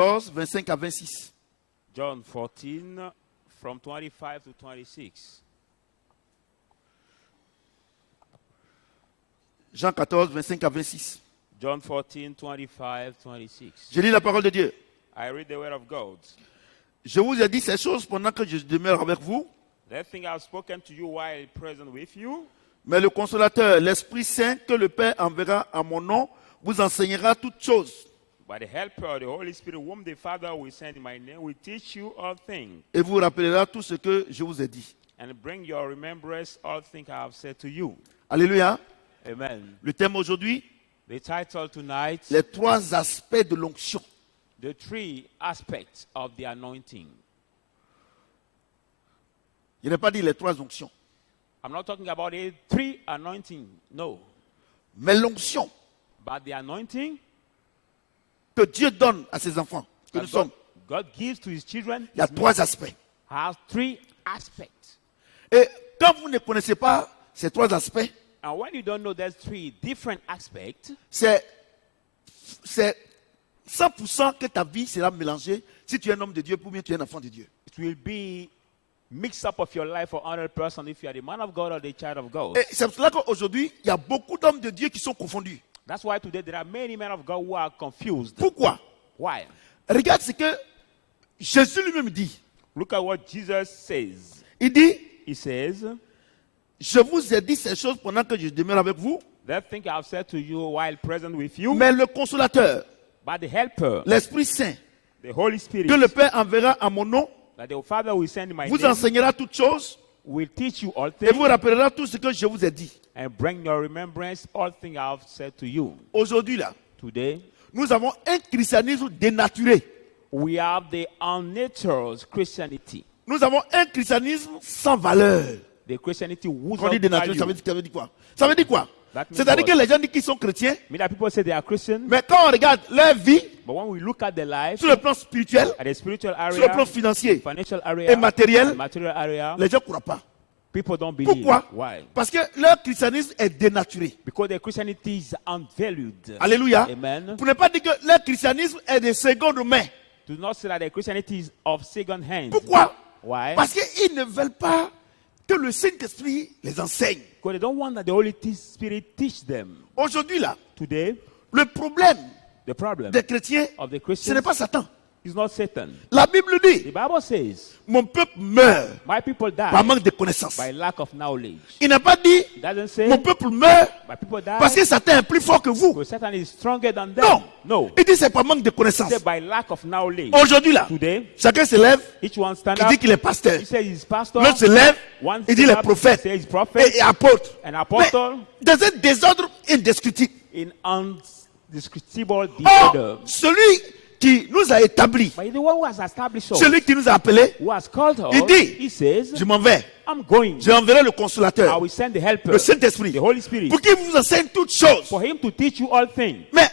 14, 25 à 26. John 14, from 25 to 26. Jean 14, 25 à 26. John 14, 25, 26. Je lis la parole de Dieu. I read the word of God. Je vous ai dit ces choses pendant que je demeure avec vous, That thing I've spoken to you while present with you, mais le consolateur, l'Esprit Saint que le Père enverra à mon nom, vous enseignera toutes choses by the helper, the Holy Spirit, whom the Father will send in my name, will teach you all things, et vous rappellera tout ce que je vous ai dit. and bring your remembrance all things I have said to you. Alléluia. Amen. Le thème aujourd'hui, The title tonight, les trois aspects de l'onction. the three aspects of the anointing. Je n'ai pas dit les trois onctions, I'm not talking about the three anointing, no. mais l'onction But the anointing que Dieu donne à ses enfants, que nous that sommes, God gives to his children, il y a trois aspects. has three aspects. Et quand vous ne connaissez pas ces trois aspects, And when you don't know there's three different aspects, c'est 100% que ta vie sera mélangée si tu es un homme de Dieu ou bien tu es un enfant de Dieu. it will be mixed up of your life for 100% if you are the man of God or the child of God. Et c'est pour cela qu'aujourd'hui, il y a beaucoup d'hommes de Dieu qui sont confondus. That's why today there are many men of God who are confused. Pourquoi? Why? Regarde ce que Jésus lui-même dit. Look at what Jesus says. Il dit, He says, je vous ai dit ces choses pendant que je demeure avec vous, that thing I have said to you while present with you, mais le consolateur, but the helper, l'Esprit Saint, the Holy Spirit, que le Père enverra à mon nom, that the Father will send in my vous name, enseignera toutes choses will teach you all et things vous rappellera tout ce que je vous ai dit. and bring your remembrance all things I have said to you. Aujourd'hui, là, Today, nous avons un christianisme dénaturé. we have the unnatural Christianity. Nous avons un christianisme sans valeur. The Christianity Quand without on dit dénaturé, ça veut value. dire quoi? Ça veut dire quoi? That means C'est-à-dire what? que les gens disent qu'ils sont chrétiens, I mean that people say they are Christian, mais quand on regarde leur vie, but when we look at their life, sur le plan spirituel, at the spiritual sur le plan area, financier financial area, et matériel, material area, les gens ne croient pas. people don't believe. Pourquoi? Why? Parce que leur christianisme est dénaturé. Because the Christianity is unvalued. Alléluia. Amen. Pour ne pas dire que leur christianisme est de seconde main. Do not say that the Christianity is of second hand. Pourquoi? Why? Parce qu'ils ne veulent pas que le Saint-Esprit les enseigne. Because they don't want that the Holy Spirit teach them. Aujourd'hui, là, Today, le problème the problem des chrétiens, of the ce Christians n'est pas Satan. is not Satan. La Bible The dit, Bible says, mon peuple meurt my people par die manque de connaissances. by lack of knowledge. Il n'a pas dit, It doesn't say, mon peuple meurt my people die parce que Satan est plus fort que vous. because Satan is stronger than them. Non. No. Il dit, c'est par manque de It connaissances. says by lack of knowledge. Aujourd'hui, là, Today, chacun se lève, each one stand il up. dit qu'il est pasteur. He says he's pastor. L'autre se lève, One il dit stand les up, prophètes says he's prophet et apôtres. and Mais apostle dans un désordre indescriptible. in undescribable Or, disorder. celui qui nous a établis, But the one who has established us, celui qui nous a appelés, who has called us, il dit, he says, je m'en vais. I'm going. J'enverrai le I consolateur, will send the helper, le Saint-Esprit, the Holy Spirit, pour qu'il vous enseigne toutes choses. for him to teach you all things. Mais,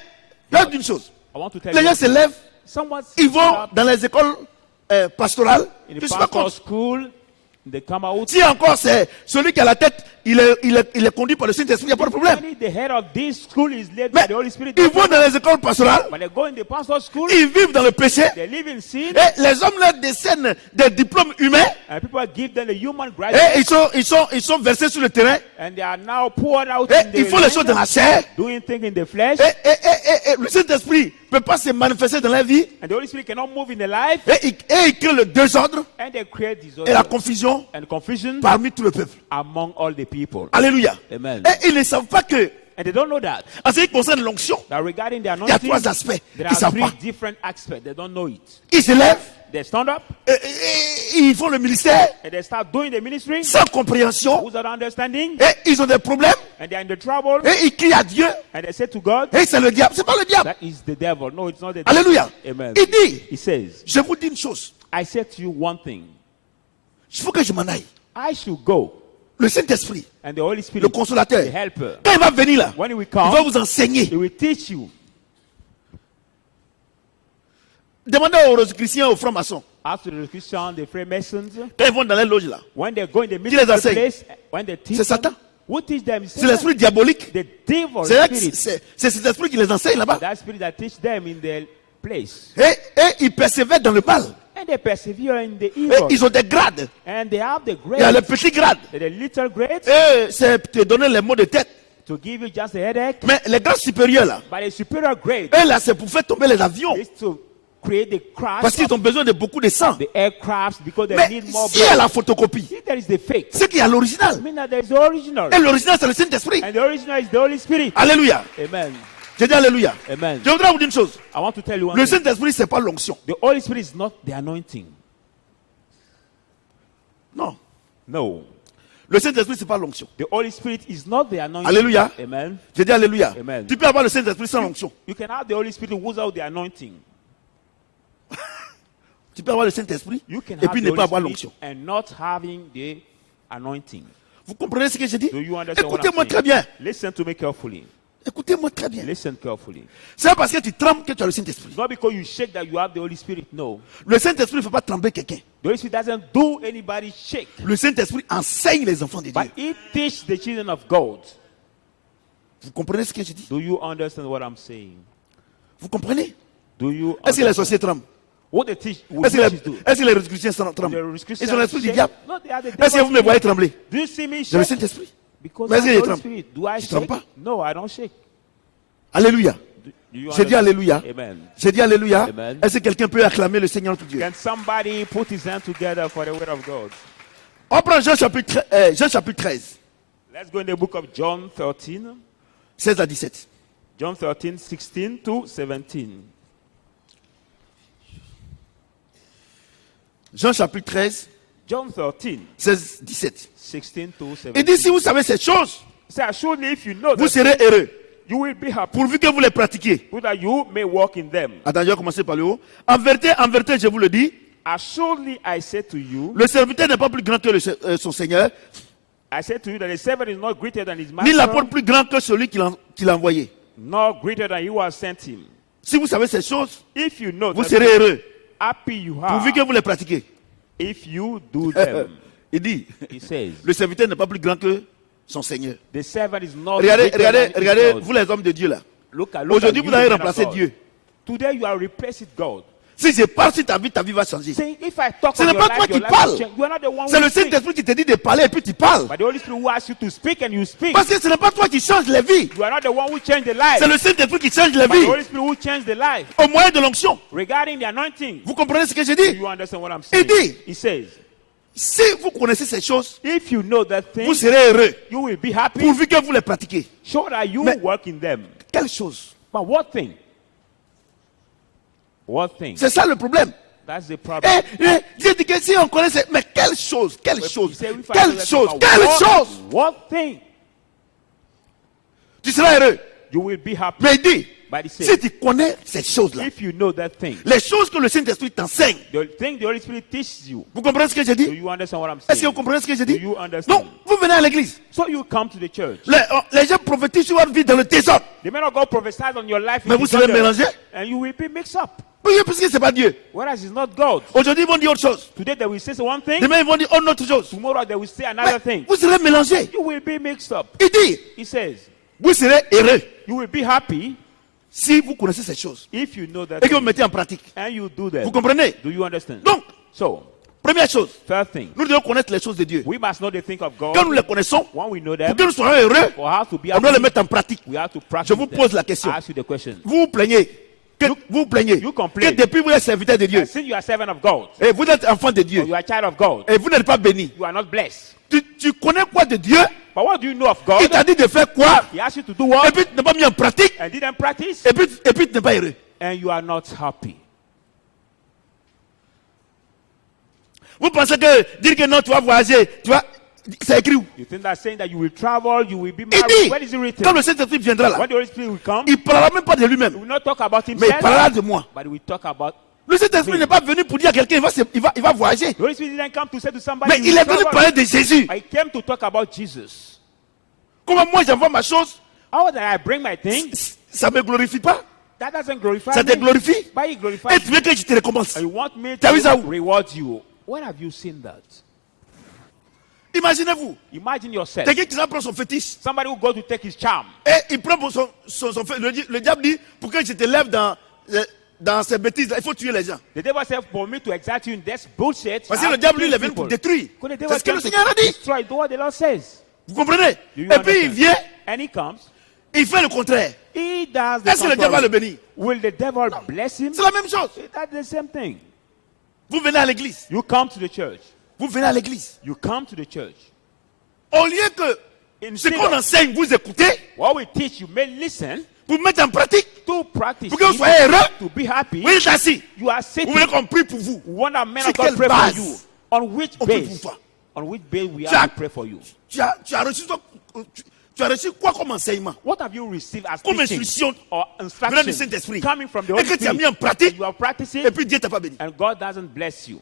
regarde une chose. I want to tell Les gens you, se lèvent, someone ils vont dans les écoles pastorales. in Je the ne suis pas pastor contre. school, they come out. Si encore c'est celui qui a la tête, il est conduit par le Saint-Esprit, il n'y a pas de problème. Only the head of this school is led Mais by the Holy Spirit. ils vont dans les écoles pastorales, But they go in the pastor school, ils vivent dans le péché, they live in sin, et les hommes leur décernent des diplômes humains, and people give them the human et graduate, ils sont versés sur le terrain, and they are now poured out et in ils font les choses dans la chair, doing things in the flesh, et le Saint-Esprit ne peut pas se manifester dans la vie, and the Holy Spirit cannot move in the life, et il crée le désordre and they create et disorder la confusion and confusion parmi tout le peuple. among all the people. Alléluia. Amen. Et ils ne savent pas que, And they don't know that. en ce qui concerne l'onction, That regarding the il y a anointing, trois aspects there qu'ils ne are savent three pas. different aspects. They don't know it. Ils se lèvent, They stand up et ils font le ministère and they start doing the ministry sans compréhension, without understanding, et ils ont des problèmes, and they're in the trouble, et ils crient à Dieu, and they say to God, et c'est le diable. C'est pas le diable. that is the devil. No, it's not the devil. Alléluia. Amen. Il dit, He says, je vous dis une chose, I said to you one thing. il faut que je m'en aille. I should go, Le Saint-Esprit, and the Holy le Spirit, consolateur, the helper, quand il va venir là, when he will il va come, vous enseigner. he will teach you. Demandez aux Rosicruciens, aux francs-maçons, After the Christian, the Freemasons, quand ils vont dans les loges là, when they go in the les mystical enseigne? place, when they teach c'est them, Satan. who teach them is C'est Satan. l'esprit diabolique. The devil C'est spirit. cet esprit qui les enseigne là-bas. That spirit that teach them in the place. Et ils persévèrent dans le mal. And they persevere in the Et evil. ils ont des grades. And they have the Il y a les grace, petits grades. the little grace, Et c'est te donner les maux de tête. to give you just a headache. Mais les grades supérieurs là, But a superior grade eux là, c'est pour faire tomber les avions. is to create the crash Parce qu'ils of ont besoin de beaucoup de sang. the aircrafts because they Mais need more s'il y a blood. la photocopie, If there is the fake, c'est qu'il y a l'original. I mean that there is the original. Et l'original, c'est le Saint-Esprit. And the original is the Holy Spirit. Alléluia. Amen. Je dis Alléluia. Amen. Je voudrais vous dire une chose. I want to tell you one Le thing. Saint-Esprit, c'est pas l'onction. The Holy Spirit is not the anointing. Non. No. Le Saint-Esprit, c'est pas l'onction. The Holy Spirit is not the anointing. Alléluia. Amen. Je dis Alléluia. Amen. Tu peux avoir le Saint-Esprit sans l'onction. You can have the Holy Spirit without the anointing. Tu peux avoir le Saint-Esprit You can et have puis the ne pas avoir Holy l'onction. Spirit and not having the anointing. Vous comprenez ce que je dis? Do you understand what I'm Écoutez-moi saying? très bien. Listen to me carefully. Écoutez-moi très bien. Listen carefully. C'est pas parce que tu trembles que tu as le Saint-Esprit. Not because you shake that you have the Holy Spirit. No. Le Saint-Esprit ne fait pas trembler quelqu'un. The Holy Spirit doesn't do anybody shake. Le Saint-Esprit enseigne les enfants de But Dieu. it teaches the children of God. Vous comprenez ce que je dis? Do you understand what I'm saying? Vous comprenez? Do you Est-ce que les understand sorciers tremblent? what the teach what Est-ce que the teachers do? est-ce que les chrétiens tremblent? The Christians Ils ont l'esprit du shake? diable. No, they are the Est-ce que vous me devil's voyez spirit. trembler? Do you see me J'ai le shake? Saint-Esprit. Because Mais est-ce I que have je the Holy tremble? Spirit. Do I Je tremble shake? pas. No, I don't shake. Alléluia. Do you J'ai dit understand? Alléluia. Amen. J'ai dit Alléluia. Amen. Est-ce que quelqu'un peut acclamer le Seigneur notre Dieu? Can somebody put his hand together for the word of God? On prend Jean chapitre 13, Let's go in the book of John 13. 16 à 17. John 13, 16 to 17. Jean chapitre 13, John 13, 16, 17. 16 to 17. Il dit, si vous savez ces choses, Say, surely if you know vous that, serez heureux, you will be happy, pourvu que vous les pratiquiez. so that you may walk in them. Attends, je vais commencer par le haut. En vérité, je vous le dis, As surely I say to you, le serviteur n'est pas plus grand que son Seigneur, I say to you that the servant is not greater than his ni master, l'apôtre plus grand que celui qui l'a envoyé. nor greater than he who has sent him. Si vous savez ces choses, If you know vous that, serez heureux, happy you are, pourvu que vous les pratiquiez. if you do them. Il dit, He says, le serviteur n'est pas plus grand que son Seigneur. the servant is not Regardez, greater than his regardez, Lord. vous les hommes de Dieu là. Look at Aujourd'hui, you, vous allez the man of remplacer God. Dieu. Today you are replacing God. Si je parle sur ta vie va changer. Saying, if I talk Ce of n'est your pas life, toi your qui life parles. will change. You are not the one C'est who le speaks. Saint-Esprit qui te dit de parler et puis tu parles. But the Holy Spirit who asks you to speak and you speak. Parce que ce n'est pas toi qui change les vies. You are not the one who changed the life. C'est le Saint-Esprit qui change les But the vies Holy Spirit who changed the life. au moyen de l'onction. Regarding the anointing, Vous comprenez ce que je do dis? you understand what I'm saying? Il dit, He says, si vous connaissez ces choses, if you know that vous thing, serez heureux you will be happy, pourvu que vous les pratiquiez. so that you Mais- work in them. Quelle chose? But what thing? What thing? C'est ça le problème. That's the problem. Dieu dit que si on connaissait, mais quelle chose? Quelle He chose? said, if I Quelle know that chose? about Quelle what- chose? What thing? Tu seras heureux. You will be happy. Mais il dit, But he si said, tu connais ces choses-là, if you know that thing, les choses que le Saint-Esprit t'enseigne, the thing the Holy Spirit teaches you, vous comprenez ce que je do dis? you understand what I'm Est-ce que saying? vous comprenez ce que je Do dis? you understand? Non, vous venez à l'église. So you come to the church. Les gens prophétisent sur votre vie dans le désordre. The man of God prophesies on your life in Mais vous serez disorder, mélangés. and you will be mixed up. Parce que ce n'est pas Dieu. Whereas it's not God. Aujourd'hui, ils vont dire autre chose. Today they will say one thing, Demain, ils vont dire autre chose. tomorrow they will say Mais another thing. vous serez mélangés. You will be mixed up. Il dit, He says, vous serez heureux you will be happy si vous connaissez ces choses if you know that et que vous thing, mettez en pratique. and you do Vous them. comprenez? Do you understand? Donc, So, première chose, third thing, nous devons connaître les choses de Dieu. we must know the thing of God. Quand nous les connaissons, When we know pour them, que nous soyons heureux, for us to be on doit les happy, mettre en pratique. we have to practice Je vous them. pose la question. I ask you the question. Vous vous plaignez. Que vous vous plaignez. you complain. Que depuis vous êtes serviteur de Dieu. And since you are servant of God, Et vous êtes enfant de or Dieu. you are a child of God, Et vous n'êtes pas béni. you are not blessed. Tu connais quoi de Dieu? But what do you know of Il God? t'a dit de faire quoi? He asked you to do Et what? puis tu n'as pas mis en pratique. And didn't practice, Et puis tu n'es pas heureux. and you are not happy. Vous pensez que dire que non, tu vas voyager, c'est écrit où? You think that saying that you will travel, you will be Il married. dit, Where is it written? quand le Saint-Esprit viendra là, When the Holy Spirit will come, il ne parlera même pas de he lui-même, will not talk about mais il himself, parlera de moi. but he will talk about. Le Saint-Esprit n'est pas venu pour dire à quelqu'un il va voyager. The Holy Spirit didn't come to say to somebody. Mais you il will est venu travel. parler de Jésus. I came to talk about Jesus. Comment moi j'envoie ma chose, How that I bring my thing, ça ne me glorifie pas. that doesn't glorify Ça te me. glorifie. But it Et glorifies tu veux que je te récompense. and you want me T'as vu ça to où? reward you. When have you seen that? Imaginez-vous, Imagine yourself. quelqu'un qui prend son fétiche Somebody who goes to take his charm. et il prend le diable dit pour que je te lève dans ces bêtises, il faut tuer les gens. The devil said, for me to exact you in this bullshit, Parce I que le have to diable, lui, kill il est venu people. pour détruire. Because the devil C'est ce que came le to Seigneur a dit. destroy. Do what the Lord says. Vous comprenez? Do you Et puis il understand? vient, And he comes. il fait le contraire. He does the Est-ce que le diable va le contrary. bénir? Will the devil bless him? C'est la même chose. That's the same thing. Vous venez à l'église. You come to the church. Vous venez à l'église. You come to the church. Au lieu que ce Instead qu'on of enseigne, vous écoutez, what we teach, you may listen vous mettez en pratique, to practice pour que vous it, soyez heureux. to be happy. Vous êtes assis. You are Vous sitting. voulez qu'on prie pour vous. We want a man Sur of God quelle pray base for you. On which on prie base? pour toi? On which base we Tu have as- to pray for you? Tu as reçu quoi comme enseignement? What have you received as Comme teaching instruction or venant du instruction Saint-Esprit. coming from the Et Holy que tu as mis en Spirit? pratique, You are practicing et puis Dieu t'a pas béni. and God doesn't bless you.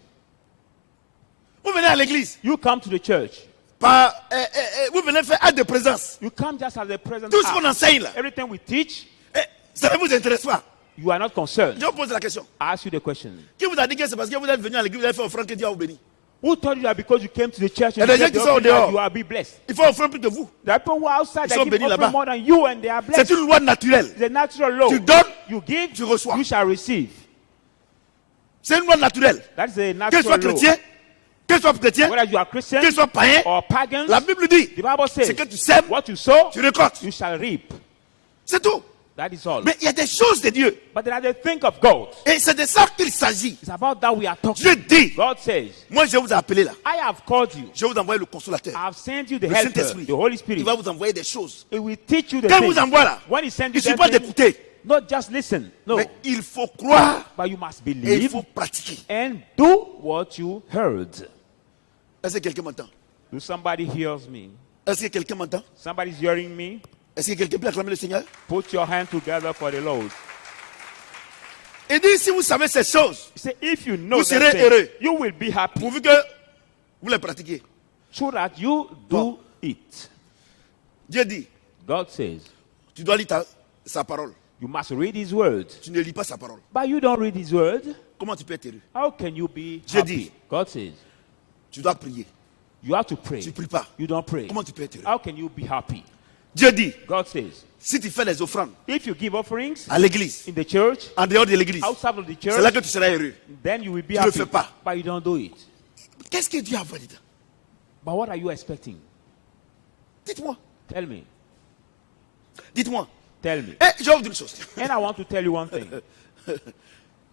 Vous venez à l'église, You come to the church. vous venez faire acte de présence. You come just as the present Tout ce qu'on enseigne là, Everything we teach, ça ne vous intéresse pas. you are not concerned. Je vous pose la question. I ask you the question. Qui vous a dit que c'est parce que vous êtes venu à l'église, vous avez fait offrande que Dieu a vous béni? Who told you that because you came to the church Il y a and des you gens said qui the sont au offering, dehors. you are be blessed? Il faut offrir plus que vous. There are people who are outside Ils that sont give bénis offering là-bas. more than you and they are C'est blessed. une loi naturelle. It's a natural law. Tu donnes, You give, tu reçois. you shall receive. C'est une loi naturelle. That is a Qu'il soit natural law. chrétien, qu'il soit chrétien, Whether you are Christian qu'il soit païen, or pagan, la Bible dit, the Bible says, c'est que tu sèmes, what you sow, tu récoltes. you shall reap. C'est tout. That is all. Mais il y a des choses de Dieu. But there are the things of God. Et c'est de ça qu'il s'agit. It's about that we are talking. Dieu dit, God says, moi je vous ai appelé là. I have called you. Je vais vous envoyer le consolateur. I have sent you the Le helper, Saint-Esprit. the Holy Il Spirit. va vous envoyer des choses. It will teach you the Quand il things. vous envoie là, When he sends il you ne suffit the pas things, d'écouter. not just listen. No. Mais il faut croire But you must et il believe faut pratiquer. and do what you heard. Est-ce que quelqu'un m'entend? Do somebody hears me? Est-ce que quelqu'un m'entend? Somebody's hearing me? Est-ce que quelqu'un peut acclamer le Seigneur? Put your hand together for the Lord. Il dit, si vous savez ces choses, He said, if you know Vous that serez thing, heureux. you will be happy pourvu que vous les pratiquiez. so that you do Bon. it. Dieu dit, God says, tu dois lire sa parole. you must read his word. Tu ne lis pas sa parole. But you don't read his word. Comment tu peux être heureux? How can you be Dieu happy? dit. God says, Tu dois prier. you have to pray. Tu ne pries pas. You don't pray. Comment tu peux être heureux? How can you be happy? Dieu dit, God says, si tu fais les offrandes if you give offerings à l'église, in the church, en dehors de l'église, outside of the c'est là church, que tu seras heureux. then you will be Tu le happy. fais pas. But you don't do it. Qu'est-ce que Dieu a envoyé dedans? But what are you expecting? Dites-moi. Tell me. Dites-moi. Tell me. Et je vais vous dire une chose. And I want to tell you one thing.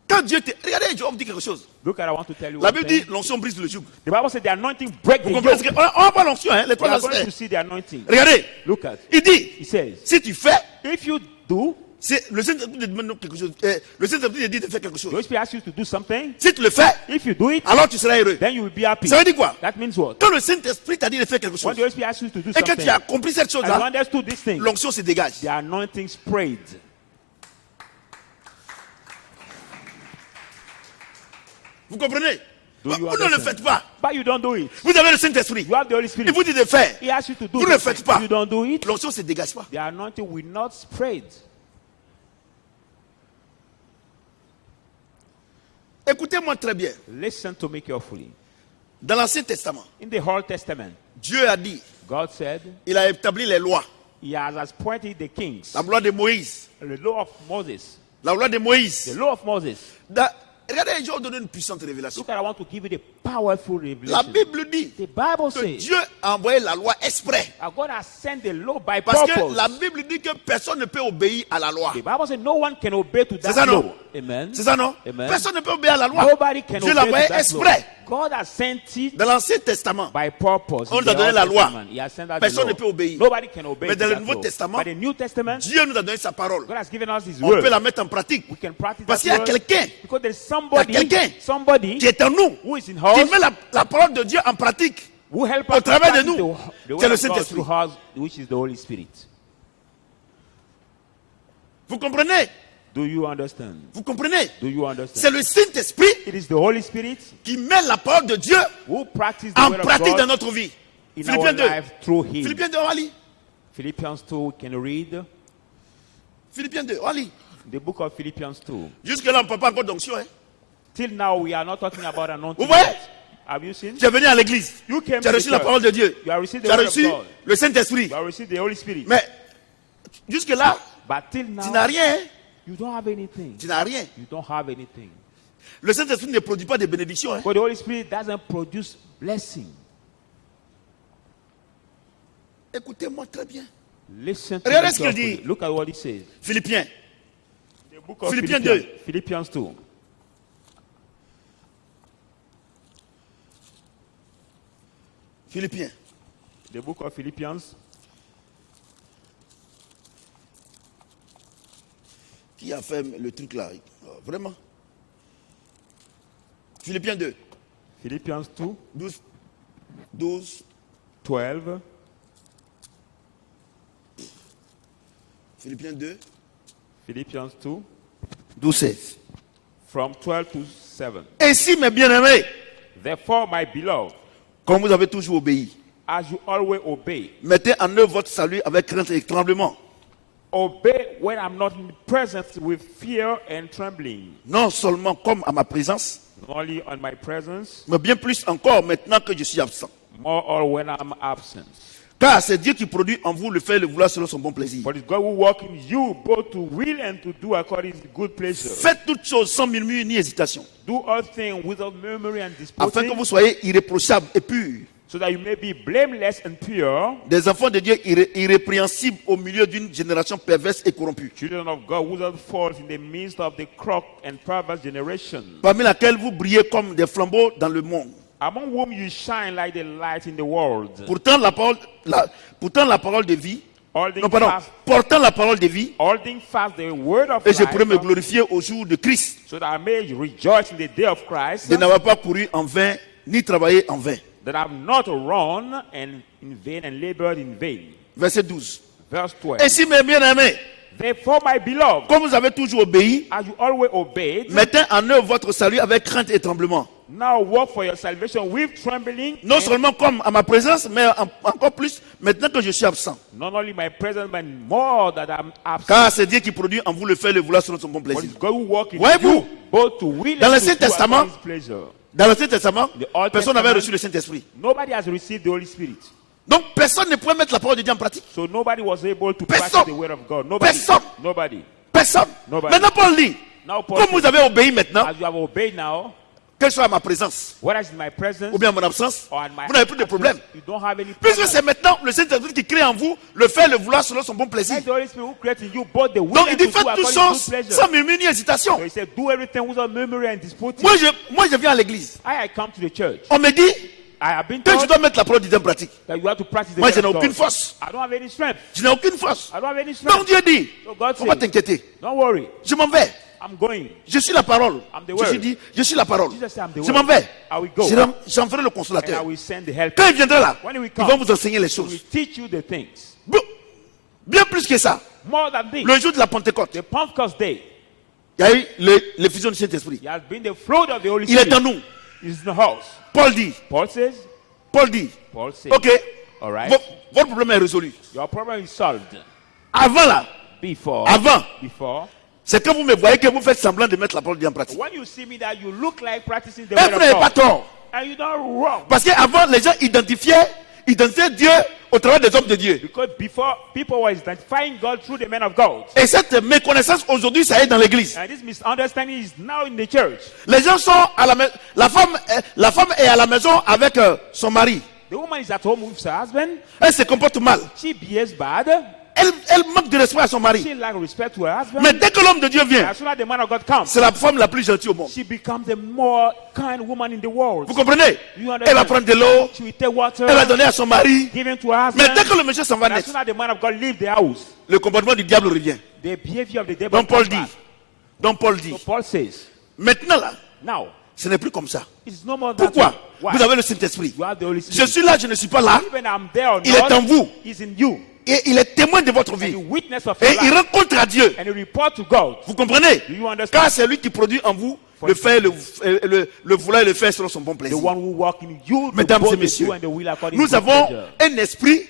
Quand Dieu te... Regardez, je vais vous dire quelque chose. Look at, I want to tell you La one Bible thing. dit, l'onction brise le joug. The Bible said the anointing break the Vous comprenez? yoke. On va voir l'onction, hein, les We trois are going to aspects. see the anointing. Regardez, Look at. il dit, He says, si tu fais, if you do, c'est le Saint-Esprit te demande quelque chose. Le Saint-Esprit te dit de faire quelque the chose. Holy Spirit asks you to do something. Si tu le fais, If you do it, alors tu seras heureux. then you will be happy. Ça veut dire quoi? That means what? Quand le Saint-Esprit t'a dit de faire quelque When chose the Holy Spirit asks you to do et que something, tu as compris cette and you chose-là, understood this thing, l'onction se dégage. the anointing sprayed. Vous comprenez? Do Vous you ne le understand? faites pas. But you don't do it. Vous avez le Saint-Esprit. You have the Holy Il Spirit. vous dit de faire. He asks you to do Vous ne le something. faites pas. You don't do it. L'onction ne se dégage pas. The anointing will not spread. Écoutez-moi très bien. Listen to me carefully. Dans l'Ancien Testament, In the Old Testament, Dieu a dit, God said il a établi les lois. He has appointed the kings. La loi de Moïse. The law of Moses. La loi de The Moïse. law of Moses. Regardez, je vais vous donner une puissante révélation. Look at, I want to give you the powerful La revelation. Bible dit The Bible que says Dieu a envoyé la loi exprès. that God has sent the law by Parce purpose. que la Bible dit que personne ne peut obéir à la loi. The Bible says no one can obey to C'est that ça, non? law. Amen. C'est ça, non? Amen. Personne ne peut obéir à la loi. Nobody can Dieu l'a obey envoyé to that exprès. law. God has sent it Dans l'Ancien Testament, by purpose. On In nous a the donné Old la loi. Testament, He has sent out the Personne law. ne peut obéir. Nobody can obey Mais to dans le that Nouveau law. Testament, But the New Testament, Dieu nous a donné sa parole. God has given us His On peut word. la mettre en pratique. We can practice Parce that qu'il y a word quelqu'un because there's somebody, quelqu'un somebody qui est en nous, who is in qui us, met la parole de Dieu en pratique. who help au us to travers de practice nous. the C'est le word of God Saint-Esprit. through us, which is the Holy Spirit. Vous comprenez? Do you understand? Vous comprenez? Do you C'est understand? le Saint-Esprit It is the Holy Spirit qui met la parole de Dieu who practices the en word of pratique dans God notre vie. in Philippiens our 2. life through Him. Philippiens 2, on va lire. Philippians 2, we can read Philippiens 2, on va lire. the book of Philippians 2. Jusque-là, on ne parle pas encore d'onction. Hein. Till now, we are not talking about anointing. Vous voyez? yet. Have you seen? Tu es venu à l'église. You came Tu as to the reçu la church. parole de Dieu. You have received Tu the as word of reçu God. le Saint-Esprit. You have received the Holy Spirit. Mais jusque-là, But till tu now, n'as rien. You don't have anything. Tu n'as rien. You don't have anything. Le Saint-Esprit ne produit pas de bénédictions. Hein. But the Holy Spirit doesn't produce blessing. Écoutez-moi très bien. Listen to Regardez me ce qu'il carefully. dit. Look at what he says. Philippiens. The book of Philippiens Philippians, 2. Philippians 2. Philippiens. The book of Philippians. Qui a fait le truc là? Vraiment? Philippiens 2. Philippians 2, 12. 12. Philippiens 2. Philippians 2, 12, 16. from 12 to 7. Ainsi, mes bien-aimés, Therefore, my beloved, comme vous avez toujours obéi, as you always obey, mettez en œuvre votre salut avec crainte et tremblement. obey when I'm not in the presence with fear and trembling. Non seulement comme à ma présence, Not only on my presence, mais bien plus encore maintenant que je suis absent. more or when I'm absent. Car c'est Dieu qui produit en vous le faire et le vouloir selon son bon plaisir. But it's God who work in you both to will and to do according to good pleasure. Faites toutes choses sans murmure ni hésitation, Do all things without murmuring and afin que disputing, vous soyez irréprochables et purs, so that you may be blameless and pure, des enfants de Dieu irrépréhensibles au milieu d'une génération perverse et corrompue, children of God without fault in the midst of the crooked and perverse generation, parmi laquelle vous brillez comme des flambeaux dans le monde. among whom you shine like the light in the world. Pourtant la parole de vie, Holding non pardon, fast, portant la parole de vie, holding fast the word of et je pourrais me life, glorifier au jour de Christ, so that I may rejoice in the day of Christ, de n'avoir pas couru en vain, ni travaillé en vain. that I have not run and in vain and labored in vain. Verset 12. Verse 12. Ainsi, mes bien-aimés, Therefore, my beloved, comme vous avez toujours obéi, as you always obeyed, mettez en œuvre votre salut avec crainte et tremblement. now work for your salvation with trembling, Non and seulement comme à ma présence, mais encore plus maintenant que je suis absent. not only my presence, but more that I'm absent. Car c'est Dieu qui produit en vous le faire et le vouloir selon son bon But plaisir. it's God who work in Voyez-vous, you both to will dans and l'Ancien to do Testament, according to his pleasure. Dans l'Ancien Testament, The Old personne n'avait Testament, reçu le Saint-Esprit. Nobody has received the Holy Spirit. Donc personne ne pouvait mettre la parole de Dieu en pratique. So nobody was able to Personne. practice the word of God. Nobody. Personne. Nobody. Personne. Nobody. Maintenant Paul dit, Now, Paul comme says, vous avez obéi maintenant, as you have obeyed now, que ce soit à ma présence whether it's in my presence ou bien à mon absence, or in my vous n'avez plus de absence, problème. you don't have any Puisque problem. c'est maintenant le Saint-Esprit qui crée en vous le faire et le vouloir selon son bon plaisir. It's the Holy Spirit who created in you both the will Donc and il to dit do faites toutes according to choses good pleasure. sans murmure ni hésitation. So he said, do everything without murmuring and disputing. Moi je viens à l'église. I come to the church. On me dit I have been que je told dois mettre la parole de Dieu en pratique. that you have to practice the Moi word je n'ai of aucune God. force. I don't have any strength. Je n'ai aucune force. I don't have any Donc strength. Dieu dit, So God faut pas says, t'inquiéter. don't worry. Je m'en vais. I'm going. Je suis la parole. I'm the Je word. suis dit, je suis la parole. Jesus said, I'm the Je word. m'en vais. I will go. J'enverrai le And I consolateur. will send the helper. Quand il viendra là, When he will il va come, vous enseigner les he will choses. teach you the things. Bien plus que ça. More than this, Le jour de la Pentecôte, the Pentecost day, il y a eu l'effusion du Saint-Esprit. it has been the flow of the Holy Il est Spirit. en nous. It's in the house. Paul dit, Paul says, ok, all right, votre problème est résolu. your problem is solved. Avant là, Before, c'est quand vous me voyez que vous faites semblant de mettre la parole de Dieu en pratique. when you see me that you look like practicing the Et word vous of n'avez pas God. tort. And you don't wrong. Parce qu'avant, les gens identifiaient Dieu au travers des hommes de Dieu. Because before, people were identifying God through the men of God. Et cette méconnaissance aujourd'hui, ça est dans l'église. And this misunderstanding is now in the church. Les gens sont à la maison. La femme est à la maison avec son mari. The woman is at home with her husband. Elle se comporte mal. She behaves bad. Elle manque de respect à son mari. She lacks respect to her husband. Mais dès que l'homme de Dieu vient, As soon as the man of God comes, c'est la femme la plus gentille au monde. she becomes the more kind woman in the world. Vous comprenez? You understand? Elle va prendre de l'eau, She will take water, elle va donner à son mari. give it to her Mais husband. dès que le monsieur s'en va And as net, soon as the man of God leaves the house, le comportement du diable revient. the behavior of the devil Donc Paul comes dit, back. So Paul says, maintenant là, now, ce n'est plus comme ça. it's no more that Pourquoi? way. Why? Vous avez le Saint-Esprit. You have the Holy Je Spirit. suis là, je ne suis pas là. Even I'm there or Il est en not, vous. he's in you. Et il est témoin de votre And vie. you witness of Et your il life. rencontre à Dieu. And you report to God. Vous comprenez? Do you understand? Car c'est lui qui produit en vous le faire, le vouloir et le faire selon son bon The plaisir. one who walk in you, the Mesdames both et the messieurs, do and the will according nous to his avons pleasure. un esprit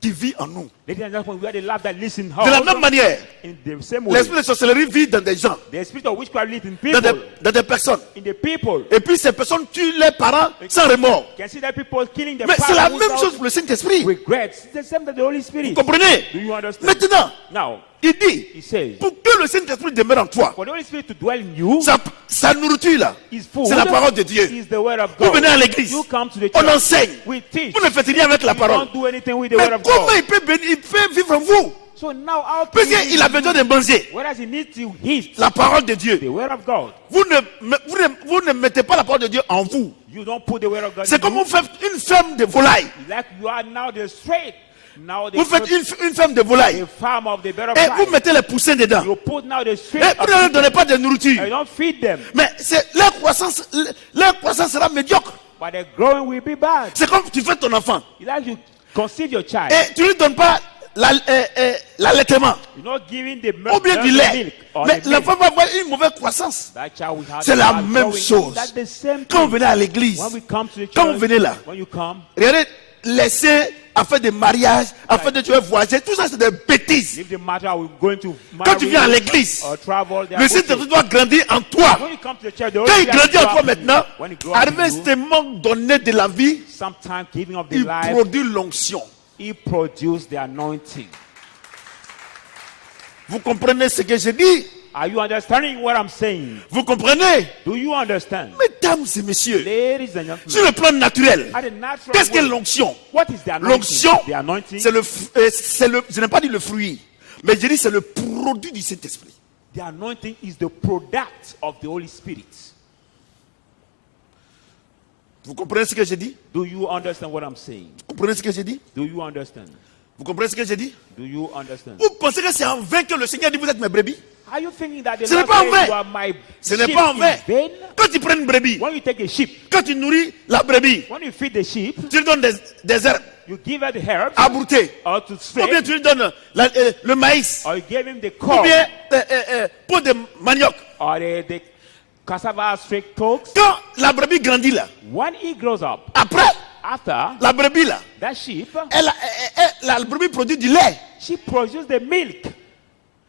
qui vit en nous. Ladies and gentlemen, we are the love that lives in De la her. même manière, In the same way, l'esprit de sorcellerie vit dans des gens, the spirit of witchcraft lives in dans people. des personnes. In the people. Et puis ces personnes tuent leurs parents sans remords. You can see that people killing the Mais c'est la parents même without chose pour le Saint-Esprit. Vous regrets. It's the same that the Holy Spirit. comprenez? Do you understand? Maintenant, Now, il dit, he says, pour que le Saint-Esprit demeure en toi, for the Holy Spirit to dwell in you, sa nourriture là, is food. c'est la parole de Dieu. Is the word of Vous God. venez à l'église, You come to the on church. enseigne. We teach. Vous ne faites rien avec la You parole. don't do anything with the Mais word of comment God. il peut vivre en vous? So now how can Puisqu'il a besoin de manger whereas he needs to eat la parole de Dieu. the word of God. Vous ne mettez pas la parole de Dieu en vous. You don't put the word of God C'est in comme you. vous faites une ferme de volailles. Like you are now the straight. Now the Vous faites une ferme de volailles. the farm of the bird of Et vous life. mettez les poussins dedans. You put now the Et straight vous ne leur donnez pas de nourriture. you don't feed them. Mais leur croissance sera médiocre. But the growing will be bad. C'est comme tu fais ton enfant. Like you conceive your child. Et tu ne lui donnes pas l'allaitement. You're not giving the Ou bien du the lait. milk or Mais the milk. l'enfant va avoir une mauvaise croissance. That child will have C'est la bad même growing. chose. That's the same Quand vous thing. venez à l'église, When we come to the quand vous church, venez là, when you come, regardez, laissez afin de mariage, afin de tuer voyager, tout ça c'est des bêtises. if the matter we're going to Quand tu marry viens à l'église, or travel, they are le going Saint-Esprit to- doit grandir en toi. when you come to the church, the Quand Holy il Spirit grandit en grows toi up in maintenant, you. When it grows up arrivé in you, justement donner de la vie, sometime giving of the il life, produit l'onction. he produced the anointing. Vous comprenez ce que je dis? Are you understanding what I'm saying? Vous comprenez? Do you understand? Mesdames et messieurs, Ladies and sur gentlemen, le plan naturel, at the natural qu'est-ce que way, l'onction? what is the anointing? L'onction, The anointing, je n'ai pas dit le fruit, mais je dis c'est le produit du Saint-Esprit. the anointing is the product of the Holy Spirit. Vous comprenez ce que j'ai dit? Do you understand what I'm saying? Vous comprenez ce que j'ai dit? Do you understand? Vous comprenez ce que j'ai dit? Do you understand? Vous pensez que c'est en vain que le Seigneur dit vous êtes mes brebis? Are you thinking that the Ce n'est Lord pas en says vain. you are my Ce n'est sheep pas en in vain. vain? Quand tu prends une brebis, When you take a sheep, quand tu nourris la brebis, when you feed the sheep, tu lui donnes des herbes you give her the herbs à brouter. or to Ou bien slay, tu lui donnes le maïs. or you give him the Ou corn bien peau de manioc. or the cassava straight talks. Quand la brebis grandit là, When he grows up, après, after la brebis là, that sheep, la brebis produit du lait. she produces the milk.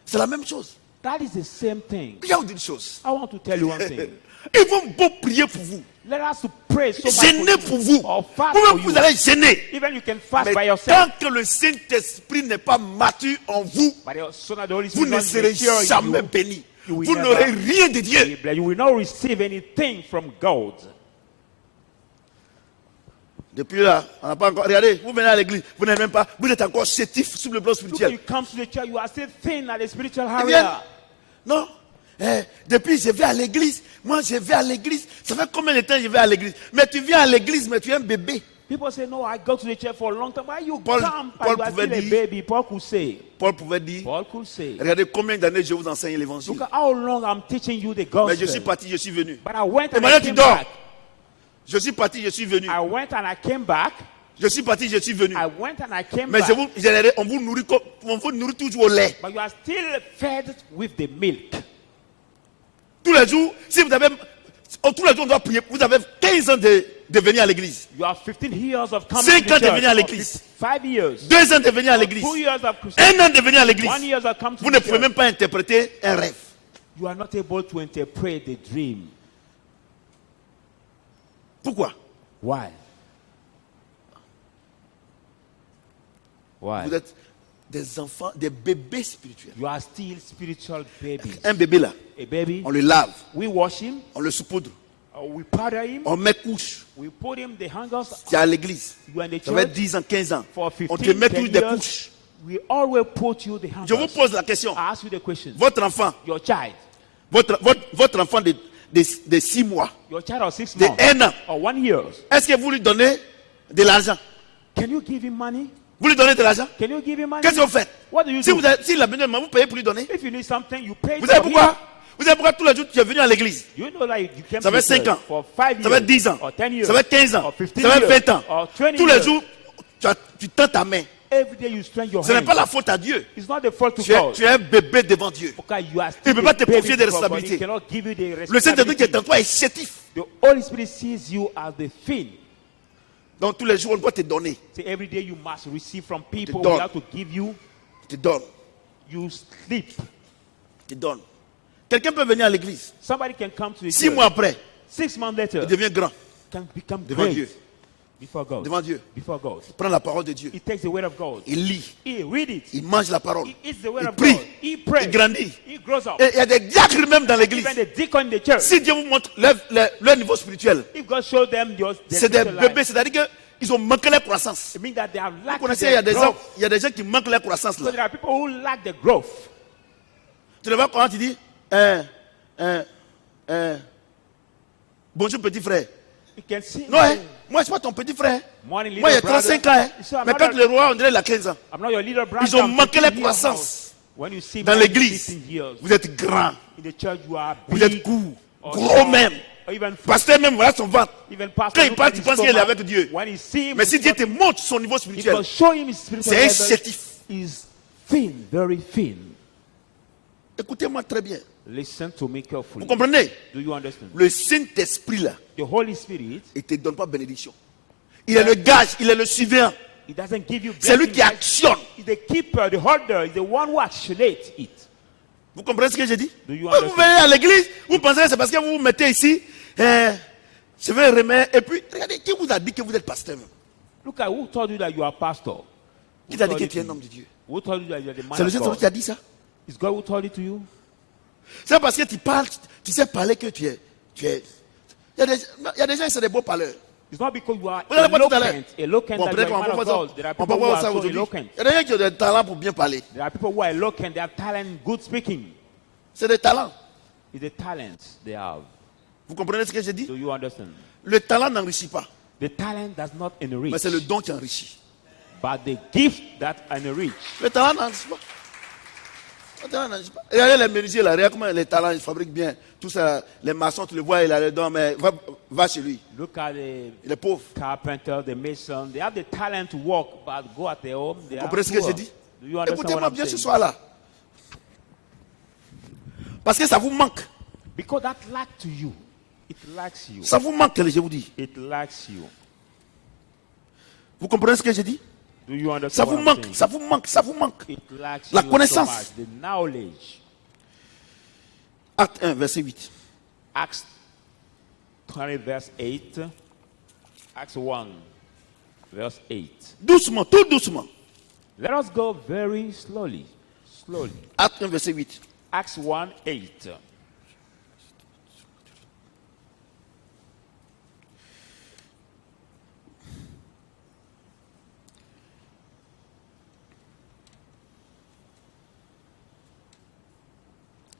C'est la même chose. That is the same thing. Il y a une chose. I want to tell you one thing. Ils vont beau prier pour vous, Let us to pray so much gêner for pour you, vous. or fast for Vous-même, you. vous allez gêner. Even you can fast Mais by yourself. tant que le Saint-Esprit n'est pas mature en vous, But so that the Holy vous Spirit ne not serez mature in jamais you, bénis. you will Vous never n'aurez rien de Dieu. you will not receive anything from God. Depuis là, on n'a pas encore. Regardez, vous venez à l'église, vous n'êtes même pas. Vous êtes encore chétif sur le plan Look, when spirituel. you come to the church, you are still thin at the spiritual Eh bien, area. non. Depuis, je vais à l'église. Moi, je vais à l'église. Ça fait combien de temps je vais à l'église? Mais tu viens à l'église, mais tu es un bébé. People say, no, I go to the church for a long time. Why you Paul- come Paul and you are pouvait still a dire- baby? Paul could say. Paul pouvait dire, Paul could say. regardez combien d'années je vous enseigne l'évangile. Look at how long I'm teaching you the Mais je suis gospel. parti, je suis venu. But I went Et and I maintenant, tu came dors. back. Je suis parti, je suis venu. I went and I came back. Je suis parti, je suis venu. I went and I came Mais back. on vous nourrit toujours au lait. But you are still fed with the milk. Tous les jours, si vous avez. Tous les jours, on doit prier. Vous avez 15 ans de venir à l'église. You have 15 years of coming 5 to ans the de church. venir à or l'église. 5 years. 2 ans de venir à l'église. 2 years of Christianity. 1 an de venir à l'église. 1 year of come to Vous the ne pouvez church. même pas interpréter un rêve. You are not able to interpret the dream. Pourquoi? Why? Why? Vous êtes des enfants, des bébés spirituels. You are still spiritual babies. Un bébé là, A baby, on le lave, we wash him, on le saupoudre, we powder him, on met couche. we put him the hangers. Tu es à l'église. You are in the Ça fait church 10 ans, 15 ans. for On 15, te met 10 toujours des years. couches. We always put you the Je vous hangers. pose la question. I ask you the question. Votre enfant, Your child, votre enfant de 6 mois, your child of 6 de months 1 an, or 1 year, est-ce que vous lui donnez de l'argent? can you give him money? Vous lui donnez de l'argent? Can you give him money? Qu'est-ce que vous faites? What do you Si do? vous avez, s'il a besoin de main, vous payez pour lui donner. If you need something, you pay Vous for savez him. pourquoi? Vous savez pourquoi tous les jours tu es venu à l'église? You know that you came Ça to fait the 5 church ans. for 5 years, Ça fait 10 ans. or 10 years, Ça fait 15 ans. or 15 Ça fait years, 20 ans. or 20 Tous les years. jours, tu tends ta main. Every day you strengthen your Ce n'est hand. pas la faute à Dieu. It's not the fault to Tu es, God. tu es un bébé devant Dieu. Because you are Il still ne peut pas a te baby confier des before God. He responsabilités. cannot give you the Le Saint-Esprit qui est en responsibility. toi est chétif. The Holy Spirit sees you as the thing. Donc tous les jours, on doit te donner. So every day you must receive from people. donne. We have to give you. Te donne. You sleep. Te donne. Quelqu'un peut venir à l'église. Somebody can come to the 6 church. mois après, 6 months later, il devient grand can become devant great Dieu. before God. Devant Dieu. Before God. Il prend la parole de Dieu. He takes the word of God. Il lit. He read it. Il mange la parole. He eats the word Il of prie. God. He prays. Il grandit. He grows up. Et il y a des diacres même dans l'église. Even the deacon in the church. Si Dieu vous montre leur niveau spirituel, If God showed them their c'est des spiritual life, bébés, c'est-à-dire qu'ils ont manqué la croissance. it means that they have Vous lacked connaissez, il y a their des gens, growth. il y a des gens qui manquent la croissance So là. there are people who lack the growth. Tu le vois comment tu dis bonjour petit frère. You can see. Non, hein, moi je suis pas ton petit frère. Morning, Moi il y a little 35 brother. ans. Hein. You say, I'm Mais not quand a- le roi, on dirait il a 15 ans. I'm not your little brother. Ils ont I'm manqué 15 la years croissance. old. When you see Dans men l'église, 15 years, vous êtes grand, in the church you are vous big, êtes court, or gros short, même. or even fat. Pasteur même, voilà son ventre. Even pastor Quand il look parle, at tu his penses qu'il est stomach. avec Dieu. When he see him, Mais si Dieu te montre son niveau it spirituel, will show him his spiritual c'est un level chétif. is thin, very thin. Écoutez-moi très bien. Listen to me Vous carefully. comprenez? Do you understand? Le Saint-Esprit là, The Holy Spirit, il ne te donne pas bénédiction. Il est le gage, il est le suivant. it doesn't give you C'est lui blessing. qui actionne. He's the keeper, the holder, he's the one who actionates it. Vous comprenez ce que j'ai dit? Do you Vous understand? venez à l'église, vous pensez que c'est parce que vous vous mettez ici, je vais remettre. Et puis, regardez, qui vous a dit que vous êtes pasteur même? Look at who told you that you are pastor. Qui Who t'a dit told que it tu es to un homme you? de Dieu? Who told you that you are the man C'est le of Saint-Esprit God? qui a dit ça. Is God who told it to you? C'est parce que tu parles, tu sais parler que tu es. Il y a des gens, c'est des beaux parleurs. It's not because you are Vous n'allez pas tout à l'heure. eloquent Bon, that you peut-être are qu'on a peut man of voir God. There ça. are On people peut who voir are ça so aujourd'hui. eloquent. Il y a des gens qui ont des talents pour bien parler. There are people who are eloquent, they have talent, good speaking. C'est des talents. It's the talent they have. Vous comprenez ce que j'ai dit? Do you understand? Le talent n'enrichit pas, The talent does not enrich, mais c'est le don qui enrichit. but the gift that enrich. Le talent n'enrichit pas. Le talent n'enrichit pas. Regardez les menuisiers là, regarde comment les talents ils fabriquent bien. Tout ça, les maçons, tu le vois, il a les dons, mais va chez lui. Look at the Il est pauvre. carpenter, the mason. They have the talent to work, but go at their home. They Vous are comprenez ce que poor. j'ai dit? Do you understand what Écoutez-moi I'm bien ce saying? soir-là. Parce que ça vous manque. Because that lack to you, it lacks you. Ça vous manque, je vous dis. It lacks you. Vous comprenez ce que j'ai dit? Do you understand Ça what vous I'm manque, saying? ça vous manque, ça vous manque. It lacks La you connaissance. so much, the knowledge. Acte 1, verset 8. Acts 20, verse 8. Acts 1, verse 8. Doucement, tout doucement. Let us go very slowly. Slowly. Acte 1, verset 8. Acts 1, 8.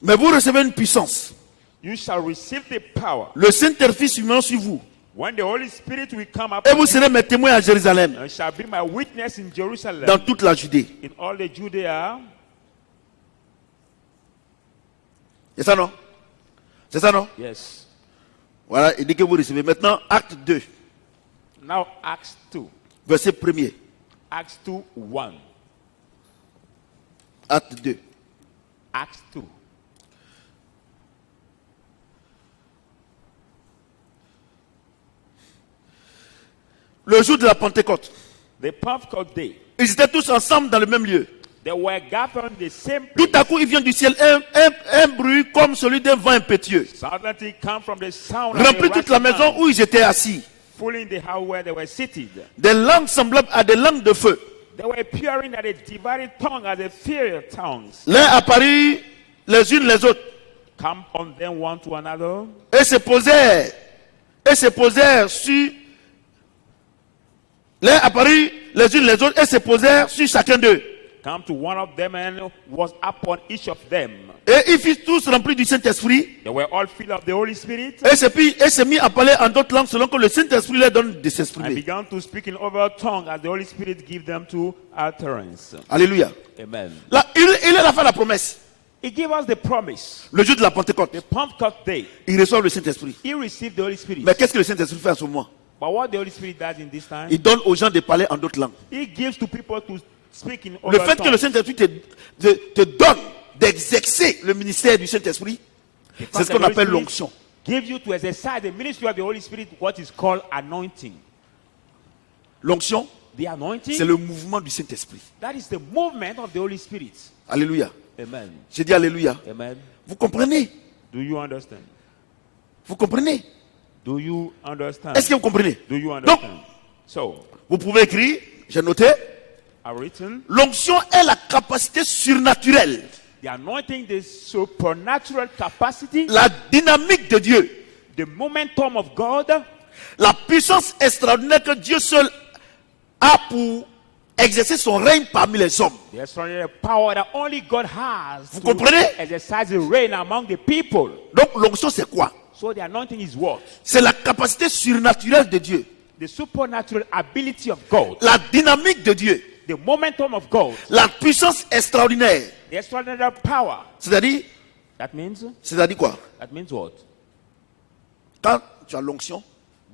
Mais vous recevez une puissance. You shall receive the power Le Saint-Esprit suivant sur vous. when the Holy Spirit will come up Et vous serez mes témoins à Jérusalem, and shall be my witness in Jerusalem, dans toute la Judée. in all the Judea. C'est ça, non? C'est ça, non? Yes. Voilà, il dit que vous recevez. Maintenant, acte 2, Now Acts 2. verset 1er. Acts 2, 1. Acte 2. Acts 2. Le jour de la Pentecôte, The Pentecost day, ils étaient tous ensemble dans le même lieu. they were gathered in the same Tout place. à coup, il vient du ciel un bruit comme celui d'un vent impétueux. Suddenly come from the sound of Remplit a toute la rushing maison wind, où ils étaient assis. filling the house where they were seated. Des langues semblables à des langues de feu. They were appearing at a divided tongue as a fiery tongues. L'un apparut les unes les autres Come on them one to another. et se posèrent sur. L'un apparut les unes les autres et se posèrent sur chacun d'eux. Come to one of them and was upon each of them. Et ils furent tous remplis du Saint-Esprit They were all filled of the Holy Spirit et se mit à parler en d'autres langues selon que le Saint-Esprit leur donne de and s'exprimer. began to speak in other tongue as the Holy Spirit gave them to utterance. Alléluia. Amen. Là, il leur a fait la promesse. He gave us the promise. Le jour de la Pentecôte, The Pentecost day, il reçoit le Saint-Esprit. he received the Holy Spirit. Mais qu'est-ce que le Saint-Esprit fait en ce moment? But what the Holy Spirit does in this time, Il donne aux gens de parler en d'autres langues. he gives to people to speak in Le other fait que le tongues. Saint-Esprit te donne d'exercer le ministère du Saint-Esprit, c'est ce qu'on appelle l'onction. Give you to exercise the ministry of the Holy Spirit, what is called anointing. L'onction, The anointing, c'est le mouvement du Saint-Esprit. that is the movement of the Holy Spirit. Alléluia. Amen. J'ai dit alléluia. Amen. Vous comprenez? Do you understand? Vous comprenez? Do you understand? Est-ce que vous comprenez? Do you Donc, understand? So, vous pouvez écrire, j'ai noté, I've written, l'onction est la capacité surnaturelle, the anointing, the supernatural capacity, la dynamique de Dieu, the momentum of God, la puissance extraordinaire que Dieu seul a pour exercer son règne parmi les hommes. the extraordinary power that only God has Vous to comprenez? exercise the reign among the people. Donc l'onction c'est quoi? So the anointing is what? C'est la capacité surnaturelle de Dieu, The supernatural ability of God, la dynamique de Dieu, the momentum of God, la puissance extraordinaire. the extraordinary power. C'est-à-dire That means quoi? That means what? Quand tu as l'onction,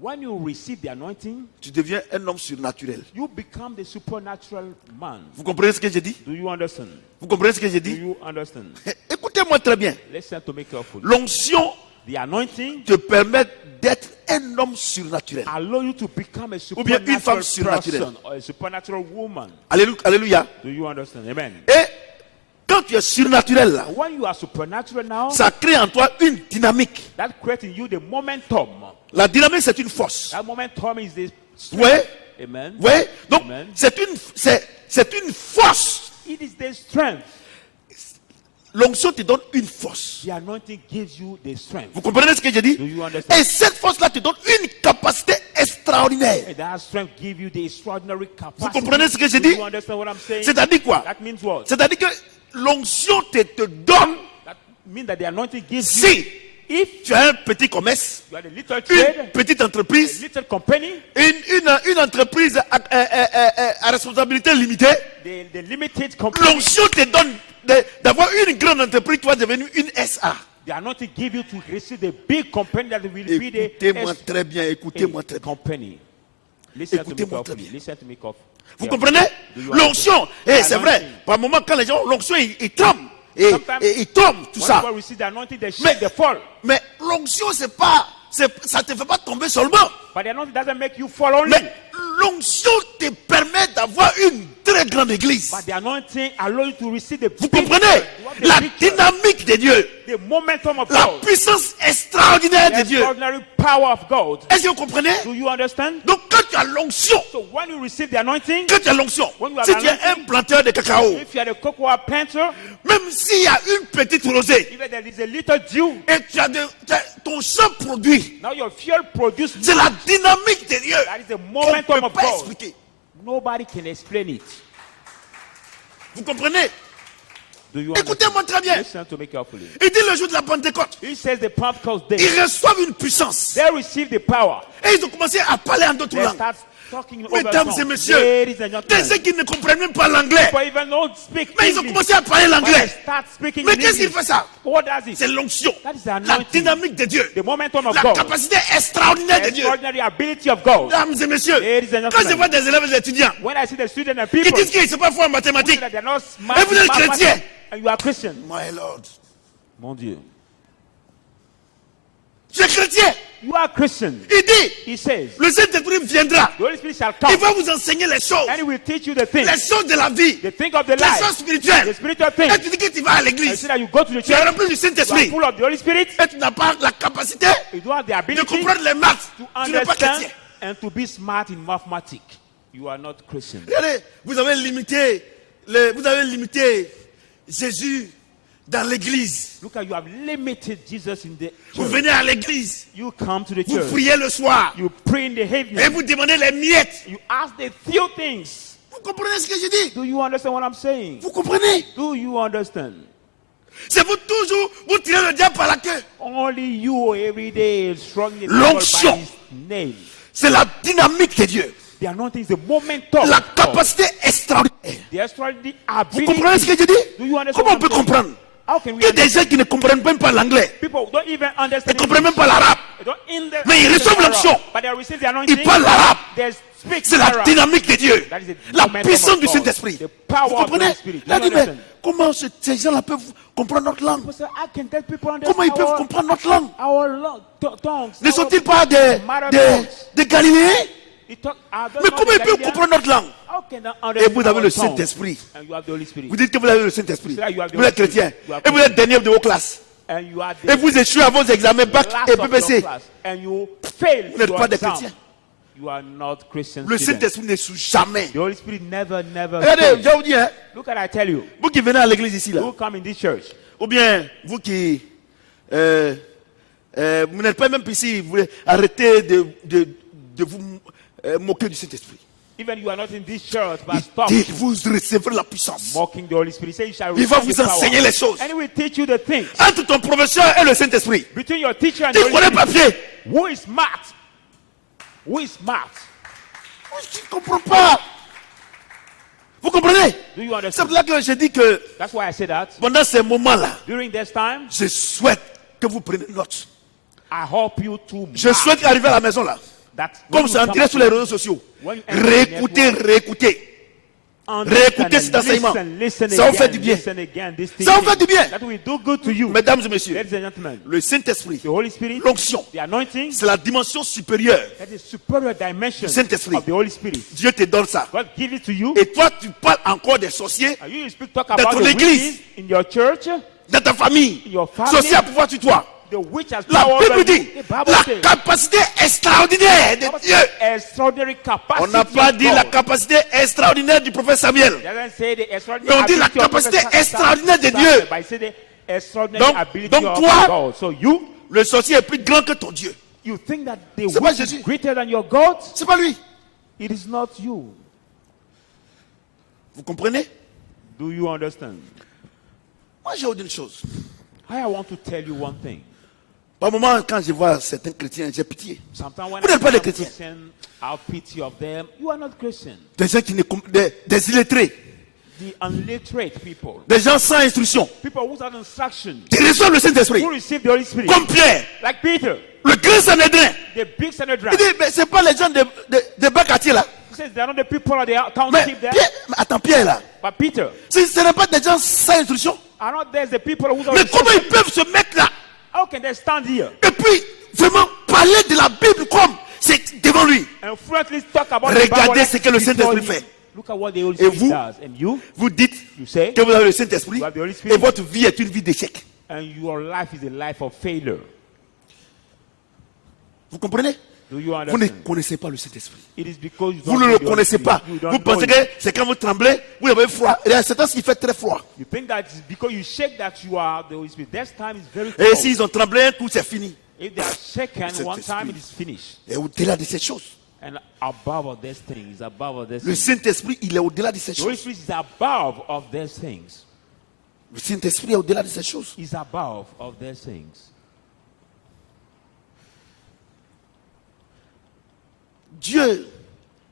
When you receive the anointing, tu deviens un homme surnaturel. you become the supernatural man. Vous comprenez ce que j'ai dit? Do you understand? Vous comprenez ce que j'ai Do dit? you understand? Écoutez-moi très bien. Listen to me carefully. L'onction The anointing te permet d'être un homme surnaturel. allow you to become a Ou bien une femme supernatural surnaturelle. person or a supernatural woman. Alléluia. Do you understand? Amen. Et quand tu es surnaturel là, When you are supernatural now, ça crée en toi une dynamique. that creates in you the momentum. La dynamique c'est une force. That momentum is the Vous voyez? Amen. Vous voyez? Donc Amen. c'est une force. It is the strength. L'onction te donne une force. The anointing gives you the strength. Vous comprenez ce que j'ai dit? Do you understand? Et cette force-là te donne une capacité extraordinaire. And that strength gives you the extraordinary capacity. Vous comprenez ce que j'ai Do dit? you understand what I'm saying? C'est-à-dire quoi? That means what? C'est-à-dire que l'onction te donne, That means that the anointing gives you. si If tu as un petit commerce, you are a little une trade, petite a entreprise, little company, une entreprise à responsabilité limitée, the limited company, l'onction te donne d'avoir une grande entreprise, tu vas devenir une SA. the anointing give you to receive the big company that will be the Écoutez-moi très bien, écoutez-moi très bien. company. Listen to me Écoutez-moi très carefully. bien. Listen to me carefully. Vous comprenez? L'onction, et c'est vrai, par moment quand les gens, l'onction, ils tombent, et ils tombent, tout When ça. people receive the anointing, they Mais, shake, they fall. mais l'onction, ça te fait pas tomber seulement. But the anointing doesn't make you fall only. Mais l'onction te permet d'avoir une très grande église. But the anointing allows you to receive the Vous big comprenez? church. You have the La big church. dynamique de Dieu, The momentum of la God, puissance extraordinaire the de Dieu. extraordinary power of God. Est-ce que vous comprenez? Do you understand? Donc quand tu as l'onction, So when you receive the anointing, quand tu as l'onction, When you are si tu es un anointing, planteur de cacao, if you are a cocoa planter, même s'il y a une petite rosée, even there is a little dew, et ton champ produit, now your field produces. c'est la dynamique de Dieu. That is the On ne momentum peut of pas God. expliquer. Nobody can explain it. Vous comprenez? Do you Écoutez-moi très bien. Listen to me carefully. Il dit le jour de la Pentecôte, He says the Pentecost day, ils reçoivent une puissance. they receive the power. Et ils ont commencé à parler en d'autres They langues. start talking over Mesdames tongues. et messieurs, Ladies and des gentlemen, gens qui ne comprennent même pas l'anglais, people even don't speak mais ils ont English. commencé à parler When they l'anglais. start speaking Mais in qu'est-ce qu'il English, fait ça? what does it? C'est l'onction, That is the la anointing, dynamique de Dieu, the momentum of la God, capacité extraordinaire the de Dieu. extraordinary ability of God. Mesdames et messieurs, Ladies and quand je gentlemen, vois des élèves et des étudiants when I see the students and qui people disent qu'ils ne sont pas forts en who mathématiques, say that they're not smart Et vous in êtes mathematics, chrétien. and you are Christian, my Lord, mon Dieu, tu es chrétien. you are Christian. Il dit, He says, le Saint-Esprit viendra, the Holy Spirit shall il come va vous enseigner les choses, and He will teach you the things, les choses de la vie, the thing of the les choses life, the spirituelles. spiritual Et things. tu dis que tu vas à And you l'église, see that you go to the tu es church, rempli du you are Saint-Esprit, full of the Holy Spirit, et tu n'as pas la capacité you don't have the de ability comprendre les maths, to tu n'es pas understand chrétien. and to be smart in mathematics. You are not Christian. Regardez, vous avez limité Jésus dans l'église. Look at you have limited Jesus in the Vous church. venez à l'église, You come to the vous church, priez le soir, you pray in the et evening, vous demandez les miettes. you ask the few things. Vous comprenez ce que je dis? Do you understand what I'm saying? Vous comprenez? Do you understand? C'est vous toujours, vous tirez le diable par la queue. Only you every day is strong in L'onction. by His name. C'est la dynamique de Dieu. The anointing is the momentum. La of God. capacité extraordinaire. The extraordinary Vous ability. comprenez ce que je Do dis? you understand Comment on what peut I'm saying? comprendre How can we que des understand? gens qui ne comprennent même pas l'anglais, People don't even ne understand comprennent même English. pas l'arabe, They don't mais ils reçoivent l'onction. But they receive the anointing. ils parlent l'arabe. They speak C'est la Arabic. dynamique de Dieu. That is the La momentum puissance of du God. Saint-Esprit. The power Vous of the comprenez? Holy Spirit. Il a You dit, mais understand? comment ces gens-là peuvent comprendre notre langue? People say, how can that people Comment ils understand peuvent comprendre notre langue? our tongues? Ne sont-ils pas des Galiléens? He talk, I don't Mais know comment the il peut Galilean. comprendre notre langue? How can I Et vous understand avez our le tongue? Saint-Esprit. And you have the Holy Spirit. Vous dites que vous avez le Saint-Esprit. C'est là, you have the Vous êtes Holy chrétien. Spirit. You are Et vous êtes dernier de vos classes. And you are Et vous échouez à vos examens bac last et of your PPC. class. And you fail Vous n'êtes your pas des exam. chrétiens. You are not Christian Le students. Saint-Esprit n'échoue jamais. The Holy Spirit never Regardez, fails. je vais vous dire, hein, Look at I tell you. vous qui venez à l'église ici, là, Who come in this church? ou bien vous qui vous n'êtes pas même ici, vous voulez arrêter de vous moquer du Saint-Esprit. Even you are not in this church, but Il stop dit, vous recevrez la puissance. mocking the Holy Spirit. Say you shall Il va receive vous the power. enseigner les choses. And he will teach you the things. Entre ton professeur et le Saint-Esprit. Between your teacher and Tu the Holy connais Spirit. papier. Who is smart? Who is smart? Je ne comprends pas. Vous comprenez? Do you C'est understand? pour là que je dis que That's why I say that. pendant ces moments-là, During this time, je souhaite que vous preniez note. I hope you to Je souhaite arriver à la maison là. that Comme c'est en direct sur les réseaux sociaux. when you enter the Réécoutez, network, réécoutez. Réécoutez cet enseignement. Ça vous fait du bien. Ça vous fait du bien. That will do good to you. Mesdames et messieurs, Ladies and gentlemen, le Saint-Esprit, the Holy Spirit, l'onction, the anointing, c'est la dimension supérieure. that is superior dimension Saint-Esprit. of the Holy Spirit. Dieu te donne ça. God give it to you. Et toi, tu parles encore des sorciers And you speak talk dans about ton the église. witches in your church. dans ta famille. Your family. Sorcier à pouvoir sur toi. The witch has La power Bible over dit you. The Bible la says, capacité extraordinaire de Dieu. extraordinary capacity. On n'a pas of dit la God. capacité extraordinaire du prophète Samuel. It doesn't say the extraordinary Mais on dit la ability of capacité Prophet extraordinaire de Samuel, Dieu. but it says the extraordinary ability donc of toi, God. So you Le sorcier est plus grand que ton Dieu. think that the C'est pas witch is Jésus. greater than your God? C'est pas lui. It is not you. Vous comprenez? Do you understand? Moi, j'ai une chose. I want to tell you one thing. Par moment, quand je vois certains chrétiens, j'ai pitié. Sometimes when Vous n'êtes pas des I chrétiens. Christian, I have pity of them. You are not Christian. Des gens qui ne des illettrés. The unliterate people. Des gens sans instruction. People without instruction. Qui reçoivent le Saint-Esprit. Who receive the Holy Spirit. Comme Pierre, Like Peter. le grand Sanhédrin. The big Sanhedrin. Il dit, mais c'est pas les gens de bas quartier là. He says they are not the people of the Mais township there. Pierre, mais attends, Pierre là. But Peter. Ce n'est pas des gens sans instruction. Are not there the people who Mais don't comment ils peuvent se mettre là How can they stand here et puis vraiment parler de la Bible comme c'est devant lui? and fluently talk about Regardez the Bible ce que le before Saint-Esprit him? fait. Look at what the Holy Et Spirit vous? does. And you Vous dites You say que vous avez le Saint-Esprit you have the Holy Spirit. et votre vie est une vie d'échec. and your life is a life of failure. Vous comprenez? Do you Vous ne understand? connaissez pas le Saint-Esprit. It is because you Vous don't ne know le the Holy connaissez Spirit. pas. You don't Vous know pensez it. que c'est quand vous tremblez, vous avez froid. Et à ce temps, il fait très froid. You think that it's because you shake that you are the Holy Spirit. This time is very Et cold. s'ils ont tremblé un coup, c'est fini. If they are shaken Cet one time, esprit. it is finished. Et au-delà de ces choses, And above of these things, above of these le things. Saint-Esprit, il est au-delà de ces The Holy choses. Spirit is above of these things. Le Saint-Esprit est au-delà de ces choses. Is above of these things. Dieu,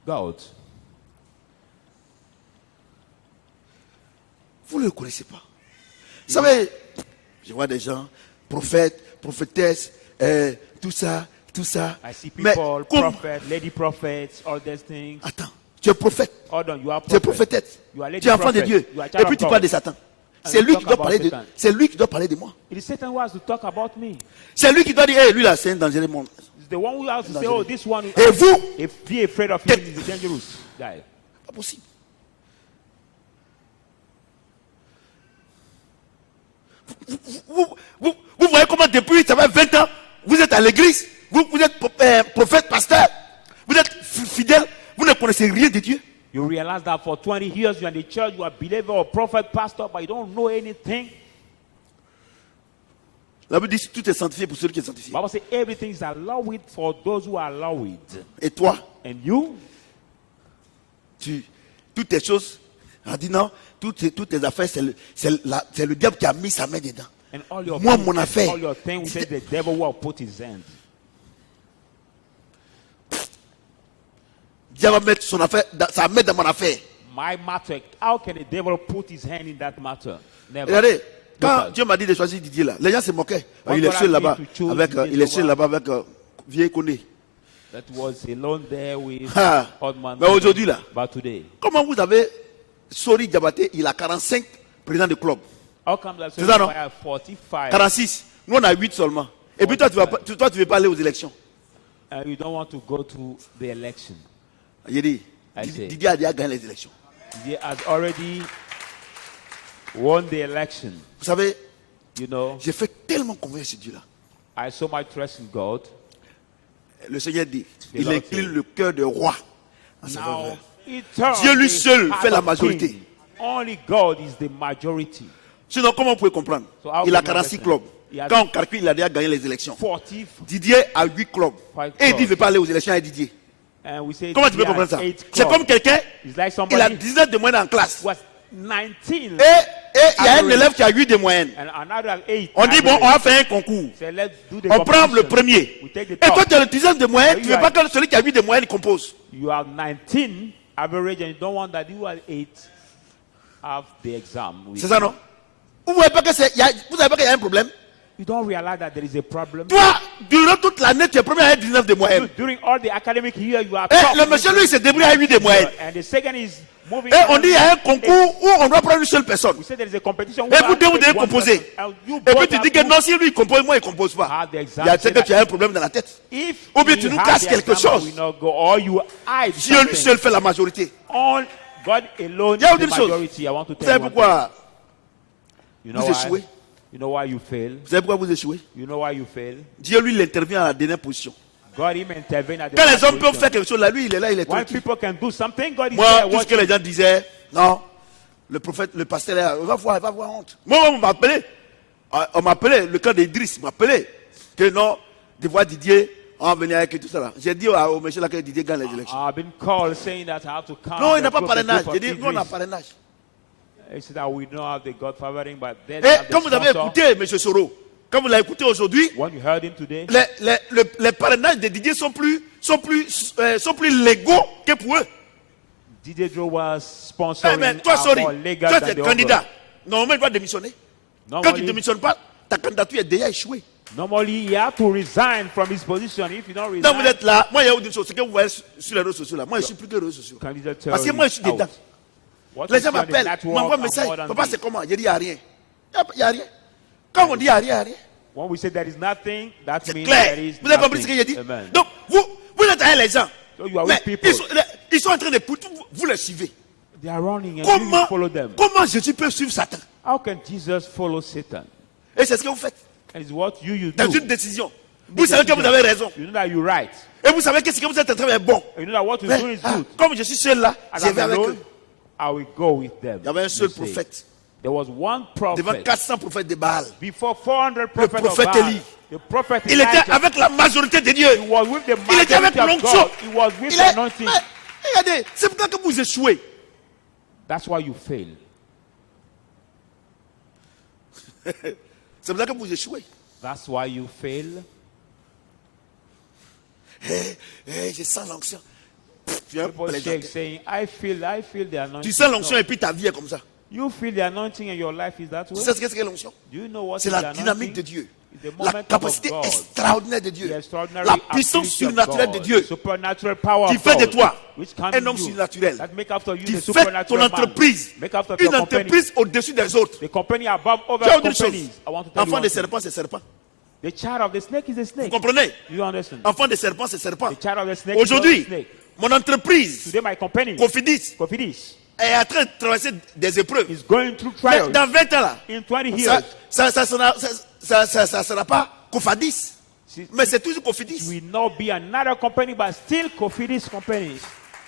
God, vous ne le connaissez pas. Vous savez, je vois des gens, prophètes, prophétesses, tout ça, tout ça. I see Mais people, comme... prophets, lady prophets, all these things. Attends, tu es prophète, Hold on, you are tu es prophet. prophétesse, You are lady tu es enfant de prophet. Dieu. You are Et child puis of tu God. parles de Satan. And C'est you lui talk qui doit about parler de... Satan. C'est lui qui doit parler de moi. It is Satan who has to talk about me. C'est lui qui doit dire, hey, lui là, c'est un dangereux monde. It's the one who has to say, oh, this one, Et vous, if be afraid of him, is a dangerous guy. pas possible. Vous voyez comment depuis, ça fait 20 ans, vous êtes à l'église, vous êtes prophète, pasteur, vous êtes fidèle, vous ne connaissez rien de Dieu. You realize that for 20 years you're in the church, you are a believer or prophet, pastor, but you don't know anything. La Bible dit tout est sanctifié pour celui qui est sanctifié. Bible says everything is allowed for those who are allowed. Et toi, And you, toutes tes choses, on dit non, toutes tes affaires, c'est le diable qui a mis sa main dedans. and all your Moi, things, mon affaire, all your things, we say the devil will put his hand. Dieu va mettre sa main dans mon affaire. My matter, how can the devil put his hand in that matter? Never. Regardez, quand Never. Dieu m'a dit de choisir Didier là, les gens se moquaient. When Il est God seul asked là-bas me to choose avec, Didier il est seul Loba, là-bas avec vieille Koné. That was alone there with Ah, odd man. mais aujourd'hui là, But today, comment vous avez Sori Diabaté, il a 45 présidents de club. how come that C'est ça, non? I have 45 46. Nous on a 8 seulement. Et puis toi tu veux pas aller aux élections. and you don't want to go to the election? J'ai dit, I say. Didier a déjà gagné les élections. He has already won the election. Vous savez, You know, j'ai fait tellement confiance sur Dieu là. I so much trust in God. Le Seigneur dit, The il Lord incline said. le cœur de roi en sa Now, faveur. he turns Dieu lui the seul heart fait la of majorité. king. Only God is the majority. Sinon, comment vous pouvez comprendre? So how Il a can you 46 understand? clubs. He has- Quand on calcule, il a déjà gagné les élections. 40, Didier a 8 clubs. Five Et il dit, clubs. il ne veut pas aller aux élections avec Didier. and we say Comment tu peux he has comprendre ça? 8 C'est clubs. comme quelqu'un, It's like il a somebody 19 de moyenne en classe. was 19 Et il y a un Average. élève qui a 8 de moyenne. and another 8. On dit, bon, on va faire un concours. Say, let's do the On prend le competition. premier. We take the Et toi, top. tu as le 19 de moyenne, tu ne veux You pas are- que celui qui a 8 de moyenne compose. You have 19 average and you don't want that you are 8 have the exam. with C'est ça, you. non? Vous savez pas qu'il y a un problème? You don't realize that there is a problem. Toi, durant toute l'année, tu es premier avec 19 de moyenne. During all the academic year, you are Et top. le monsieur, lui, il se débrouille avec 8 de moyenne. And the second is moving. Et on on dit, il y a un concours où on doit prendre une seule personne. We say there is a competition. Et vous deux, vous devez composer. Et puis tu dis que non, si lui il compose, moi il compose pas. Have the Il exam. y a peut-être que tu as un problème dans la tête. If Ou bien we tu nous have casses the quelque exam, chose. we not go, or you hide Dieu lui something. seul fait la majorité. On God alone Il y a is the une chose. majority. I want to Vous tell savez you one pourquoi thing. You know vous why? échouez? You know why you fail? Vous savez pourquoi vous échouez? You know why you fail? Dieu lui il intervient à la dernière position. God him intervene at the Quand les last hommes peuvent position. faire quelque chose, là lui il est là, il est When tranquille. people can do something, God is Moi, there tout ce que watching. les gens disaient, non, le prophète, le pasteur, là, il va voir honte. Moi, on m'a appelé. On m'a appelé, le cas d'Idriss m'a appelé. Que non, de voir Didier, on va venir avec tout ça là. J'ai dit au monsieur là que Didier gagne les élections. I've been called saying that I have to come. Non, il n'a pas parrainage. J'ai dit, nous on a parrainage. He said that we don't have the God favoring, but they Et have the quand vous avez sponsor. écouté M. Soro, quand vous l'avez écouté aujourd'hui, When you heard him today, les parrainages de Didier sont plus légaux que pour eux. DJ Joe was Eh, sponsoring mais toi, sorry, more legal toi than tu es the candidat. other. Normalement, il doit démissionner. Quand tu ne Normally, démissionnes pas, ta candidature est déjà échouée. normally, he had to resign from his position. If you don't resign, Donc vous êtes là, moi il y a une chose, ce que vous voyez sur les réseaux sociaux là, moi je suis plus que les réseaux sociaux. candidature Parce que moi je suis is out. dedans. What Les you gens see on the m'appellent, network m'envoient un are message. more than Papa this. c'est comment? J'ai dit il n'y a rien. Il n'y a rien. Quand on dit il n'y a rien, When we say there is nothing, that c'est means clair. there is Vous avez compris ce que j'ai nothing. dit? Amen. Donc vous êtes avec les gens. So you are Mais with people. ils sont en train de vous les suivez. They are running and you follow them. Comment Jésus peut suivre Satan? How can Jesus follow Satan? Et c'est ce que vous faites And it's what you dans do. une décision. Vous savez que vous avez raison. You know that you're right. Et vous savez que ce que vous êtes en train de faire est bon. You know that what you're doing is good. Comme je suis seul là, And je I'm vais avec alone, eux. I will go with them. Il y avait un seul You say. prophète. There was one Devant prophet 400 prophètes de Baal. before 400 prophets prophète of Baal. Élie. The prophet Il était Elijah. avec la majorité de Dieu. He was with the Il était avec majority of l'onction. God. He was with Il the est- anointing. Mais, regardez, c'est pour ça que vous échouez. That's why you fail. C'est pour ça que vous échouez. That's why you fail. Je sens l'onction. Tu es un People shake plaisantin. saying, I feel the anointing. Tu sens l'onction No. et puis ta vie est comme ça. You feel the anointing and your life is that Tu way. sais ce que c'est que l'onction? Do you know what C'est is the la dynamique anointing? de Dieu. It's the La momentum capacité of God. extraordinaire de Dieu. The extraordinary La puissance ability of surnaturelle de God, Dieu. the supernatural power Qui of fait de God, toi which can un homme you, surnaturel. that make after you Qui the fait supernatural ton man. entreprise Make after une your company. entreprise au-dessus des autres. The company above Tu other as une chose. companies. I want to tell you Enfant one de thing. serpent, c'est serpent. The child of the snake is a Vous snake. comprenez? Do you understand? Enfant de serpent, c'est serpent. The child of the snake is Aujourd'hui, a snake. mon entreprise, Today my company, Cofidis, Cofidis, est en train de traverser des épreuves. is going through Mais trials. dans 20 ans là, In 20 years, ça sera pas Cofadis. See, Mais c'est toujours it Cofidis. will not be another company, but still Cofidis company.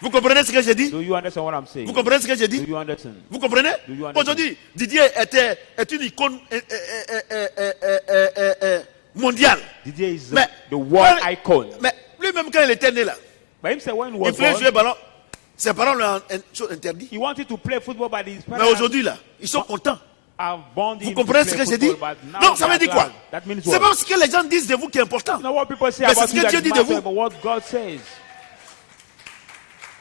Vous comprenez ce que j'ai dit? Do you understand what I'm saying? Vous comprenez ce que j'ai Do dit? you understand? Vous comprenez? Do you understand? Aujourd'hui, Didier est une icône mondiale. Didier is Mais, the world quand- icon. mais lui-même, quand il était né là, But him say when he il was voulait born, jouer ballon. Ses parents lui ont chose interdit. he wanted to play football, but his Mais parents aujourd'hui là, ils sont contents. have bound Vous him to comprenez play ce que j'ai dit? football, but now Non, ça they veut are dire quoi? glad. That means C'est what? pas ce que les gens disent de vous qui est important. You know what people say Mais c'est about ce you que that Dieu is dit de matter, vous. but what God says.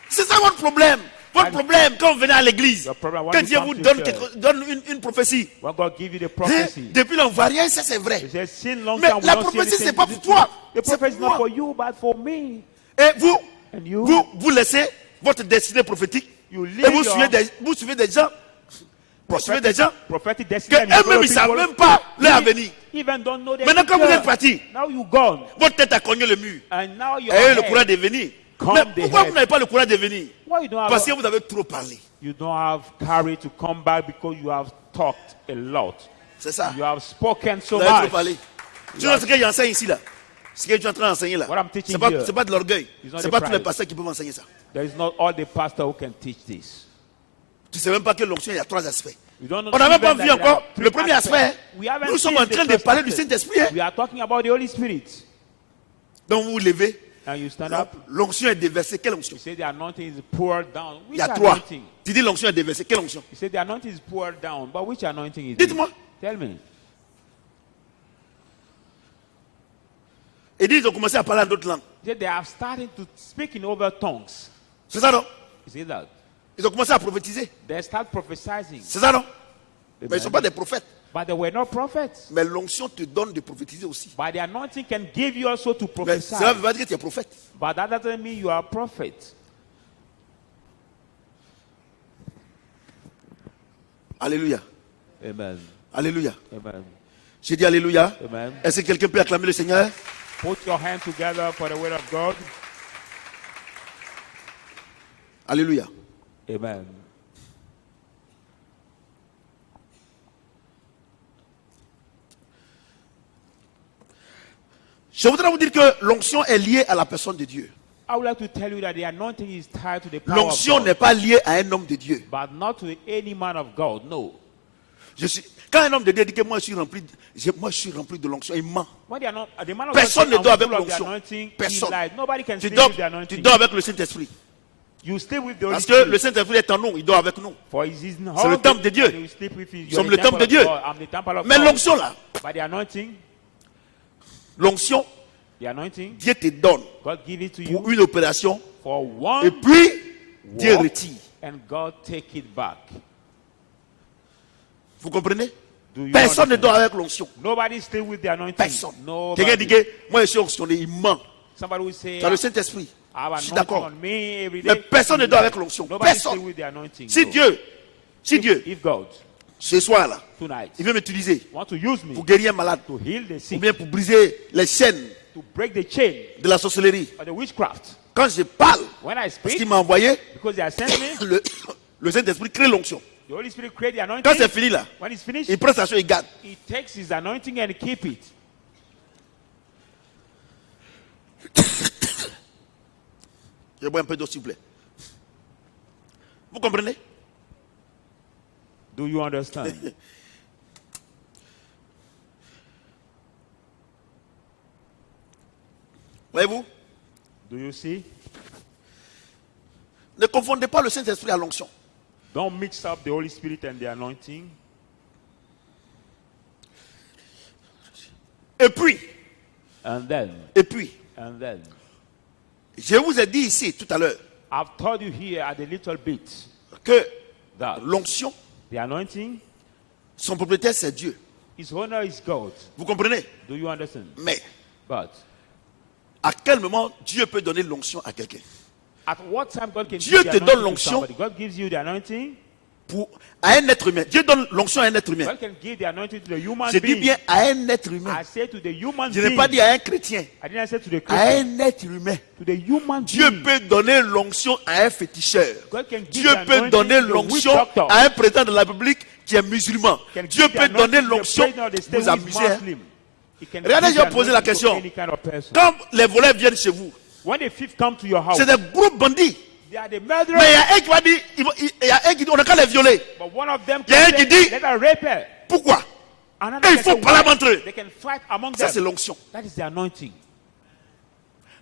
C'est ça votre problème. Votre problème quand vous venez à l'église, Your problem, when quand you Dieu come vous to donne, church. donne une prophétie, When God give you the hein, prophecy, depuis là on ne voit rien, ça c'est vrai. he says, sin long Mais time, we la don't see prophétie, anything. c'est pas pour toi. The C'est prophecy is pour not moi. for you, but for me. Et vous, And you, vous laissez votre destinée prophétique you et live vous your suivez des gens, vous suivez des gens prophetic que destiny. and you follow eux-mêmes ils ne savent people même pas leur who avenir. even don't know their Maintenant quand vous future. êtes parti, Now you gone, votre tête a cogné le mur. and now you Et eux, le are courage de venir. become the pourquoi vous head. n'avez pas le courage de venir? Why you don't Parce que have, vous avez trop parlé. you don't have courage to come back because you have talked a lot. C'est ça. You have spoken so Vous avez trop much. parlé. Tu vois ce que j'enseigne ici là? Ce que tu es en train d'enseigner là. What I'm teaching C'est here pas de l'orgueil. is not C'est the pas tous les pride. pasteurs qui peuvent enseigner ça. There is not all the pastor who can teach this. Tu ne sais même pas que l'onction, il y a 3 aspects. You don't know On n'a même pas even vu that there encore are three le premier aspects. aspect. We haven't Nous sommes seen en train the de first parler du aspect. Saint-Esprit. Hein? We are talking about the Holy Spirit. Donc vous vous levez. And you stand up. L'onction est déversée. Quelle onction? You say the anointing is poured down. Il Which y a 3. anointing? Tu dis l'onction est déversée. Quelle onction? You say the anointing is poured down. But which anointing is it? Dites-moi. Tell me. Et ils ont commencé à parler en d'autres langues. They have started to speak in other tongues. C'est ça non? You see that? Ils ont commencé à prophétiser. They start prophesying. C'est ça non? Mais ils ne sont pas des prophètes. But they were not prophets. Mais l'onction te donne de prophétiser aussi. But the anointing can give you also to Mais prophesy. cela veut pas dire que tu es prophète. But that doesn't mean you are a prophet. Alléluia. Amen. Alléluia. Amen. J'ai dit Alléluia. Amen. Est-ce que quelqu'un peut acclamer le Seigneur? Put your hands together for the word of God. Alléluia. Amen. Je voudrais vous dire que l'onction est liée à la personne de Dieu. I would like to tell you that the anointing is tied to the power L'onction of God, n'est pas liée à un homme de Dieu. but not to any man of God. No. Quand un homme de Dieu dit que moi je suis rempli de l'onction, il ment. When the man of Personne ne God dort says, avec I'm full of the l'onction. anointing, he Personne. lies. Nobody can Tu sleep dors, with the anointing. tu dors avec le Saint-Esprit. You sleep with the Holy Parce que le Spirit. Saint-Esprit est en nous, il dort avec nous. For he is in C'est le all temple de Dieu. and you sleep with his- Nous you are sommes the le temple de of Dieu. God. I'm the temple of Mais God. l'onction là, By the anointing, l'onction, Dieu te donne God give it to you pour une opération for et one puis Dieu walk, retire. and God take it back. Vous comprenez? Do you Personne ne understand? dort avec l'onction. Nobody stay with the anointing. Personne. Nobody. Quelqu'un dit que moi je suis onctionné, il ment. Somebody will say, Tu as le Saint-Esprit. I have Je suis anointing d'accord. on me every day. Mais personne ne dort avec l'onction. Nobody Personne. stay with the anointing. Si No. Dieu, If God ce soir là, tonight il veut m'utiliser want to use me pour guérir un malade, to heal the ou sick, bien pour briser les chaînes to break the chain de la sorcellerie. or the witchcraft, Quand je parle, when I parce qu'il speak, m'a envoyé, because they are sent me, le Saint-Esprit crée l'onction. the Holy Spirit create the anointing. Quand c'est fini là, When it's finished, il prend sa chose et il garde. he takes his anointing and keep it. Je bois un peu d'eau s'il vous plaît. Vous comprenez? Do you understand? Voyez-vous? Do you see? Ne confondez pas le Saint-Esprit à l'onction. Don't mix up the Holy Spirit and the anointing. Et puis, And then, je vous ai dit ici tout à l'heure I've told you here at a little bit que that l'onction, the anointing, son propriétaire c'est Dieu. his honor is God. Vous comprenez? Do you understand? Mais But à quel moment Dieu peut donner l'onction à quelqu'un? at what time God can Dieu give te the donne anointing to l'onction. somebody? God gives you the anointing. À un être humain. Dieu donne l'onction à un être humain. God can give the anointing to the human Je dis being. bien à un être humain. I say to the human Je n'ai being. pas dit à un chrétien. I didn't say to the À Christian. un être humain. To the human Dieu being. peut donner l'onction à un féticheur. God can give Dieu the peut anointing donner to the witch l'onction doctor. à un président de la République qui est musulman. Can Dieu give the peut donner anointing to the l'onction. president of the state Vous who is amusez. Hein? Muslim. He can Regardez, give je vais the poser la anointing to question. any kind of person. Quand les voleurs viennent chez vous, When the thief come to your house, c'est des groupes bandits. they are the murderers. Mais il y a un qui va dire, il y a un qui dit, on n'a qu'à les violer. But one of them Il y a un can qui say, dit- let her rape her. Pourquoi? Another Et il can faut say, parler why? entre eux. They can fight among Ça, c'est them. l'onction. That is the anointing.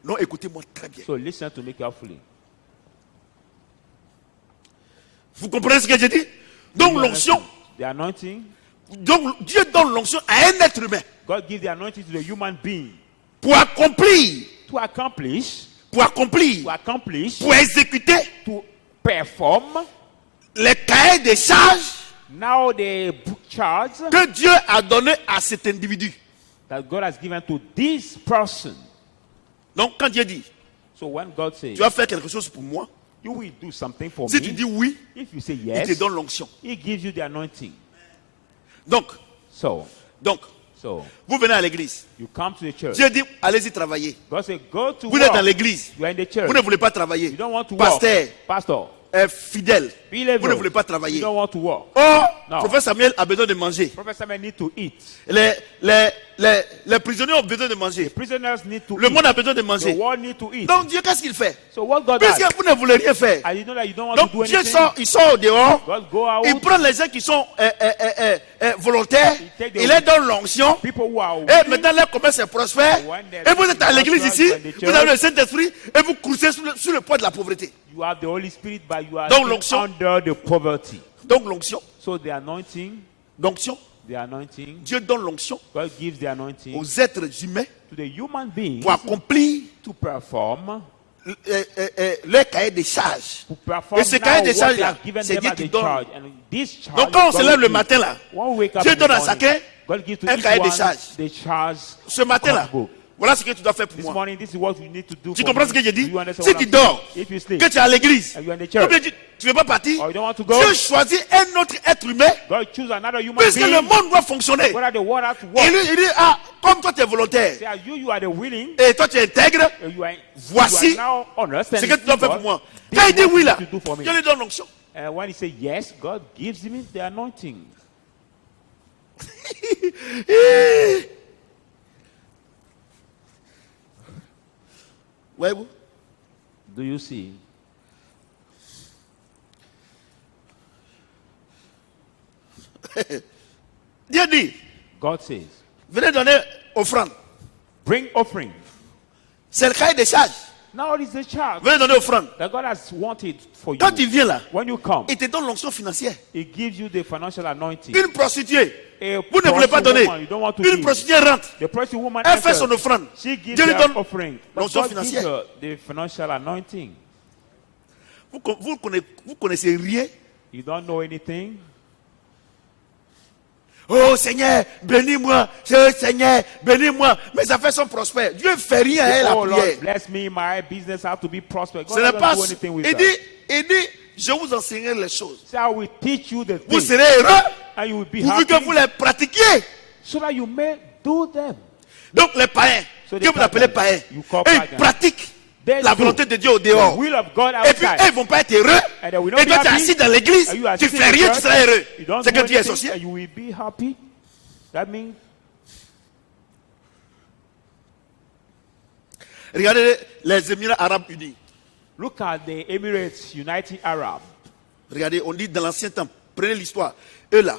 Non, écoutez-moi très bien. So listen to me carefully. Vous comprenez ce que j'ai dit? Donc l'onction, The anointing, donc Dieu donne l'onction à un être humain God gives the anointing to the human being pour accomplir, to accomplish, pour exécuter to perform. les cahiers des charges Now the book charge que Dieu a donné à cet individu. that God has given to this person. Donc quand Dieu dit, So when God says, tu vas faire quelque chose pour moi, you will do something for si me, tu dis oui, if you say il yes, te donne l'onction. He gives you the anointing. Donc, So, So, Vous venez à l'église. you come to the church. Dieu dit, allez-y travailler. God said, go to Vous êtes dans work. l'église. You are in the church. Vous ne voulez pas travailler. You don't want to Pasteur, work. Pastor, fidèle. believer, Vous ne voulez pas you travailler. don't want to work. Or, No. prophète Samuel a besoin de manger. Professor may need to eat. Les prisonniers ont besoin de manger. Prisoners need to Le eat. monde a besoin de The manger. world need to eat. Donc Dieu, qu'est-ce qu'il fait? So what God does, Puisque vous ne voulez rien faire. and you know that you don't want Donc to do Dieu anything, sort, il sort au dehors. God go out. Il prend les gens qui sont volontaires. take the- Il leur donne l'onction. People who are Et willing, maintenant, leur commerce est prospère. Et vous êtes à l'église ici. Vous avez le Saint-Esprit. Et vous coursez sous le poids de la pauvreté. you have the Holy Spirit, but you are Donc, still l'onction. under the poverty. Donc l'onction. So the anointing, Dieu donne l'onction God gives the anointing aux êtres humains to the human being pour accomplir to perform. leur cahier des charges. To perform Et ce now cahier des what charges they là, have given c'est them Dieu as qui a donne. charge. And this charge Donc quand on God se lève le will matin give. là, When we wake up Dieu in the donne à morning, chacun God gives to un each cahier des one charges. the charge. Ce matin là, book. voilà ce que tu dois faire pour This moi. morning, this is what you need to do. Tu for comprends me. ce que je dis? Do you understand Si what tu I'm dors, saying? If you sleep, que tu es à l'église, and you are in the ou church, bien tu ne veux pas partir, or you don't want to go, Dieu choisit un autre être humain, God choose another human puisque being. le monde doit fonctionner. Whether the world has to Et work. il dit, ah, comme toi tu es volontaire, Say, you are the willing. et toi tu es intègre, voici you are now ce que tu dois faire pour moi. This Quand is il dit what oui you là, need to do for me. Dieu lui donne l'onction. And when he says yes, God gives him the anointing. Voyez-vous? Do you see? Dieu dit, God says, venez donner offrande. bring offering. C'est le cahier des charges. Now it is the charge Venez donner offrande. that God has wanted for you. Quand tu viens là, When you come, il te donne l'onction financière. He gives you the financial anointing. Une prostituée, A vous ne voulez pas prostitute donner. woman, you don't want to Une give. prostituée rentre. The prostitute woman Elle fait son enters. offrande. She gives Dieu lui her donne offering. But l'onction God gives financière. her the financial anointing. Vous connaissez rien. You don't know anything. Oh Seigneur, bénis-moi. Seigneur, bénis-moi. Mes affaires sont prospères. Dieu ne fait rien à elle la Oh prière. Lord, bless me. My business have to be prosperous. Ce God n'est pas. doesn't do anything with Il that. dit, je vous enseignerai les choses. So I will teach you the Vous things, serez heureux and you will be pourvu que happy, vous les pratiquiez. so that you may do them. Donc les païens, So que the vous appelez pagans, païens, you call eux, ils pagans. pratiquent They la do volonté de Dieu au the dehors. will of God Et puis, outside. eux, ils ne vont pas être heureux. And they will not Et be toi, tu es happy. assis dans l'église, And you are tu sitting fais in rien, tu church, seras heureux. you don't C'est do que Dieu est anything, sorcier. and you will be happy. That means Regardez les Émirats Arabes Unis. look at the Emirates United Arab. Regardez, on dit dans l'ancien temps, prenez l'histoire. Eux là,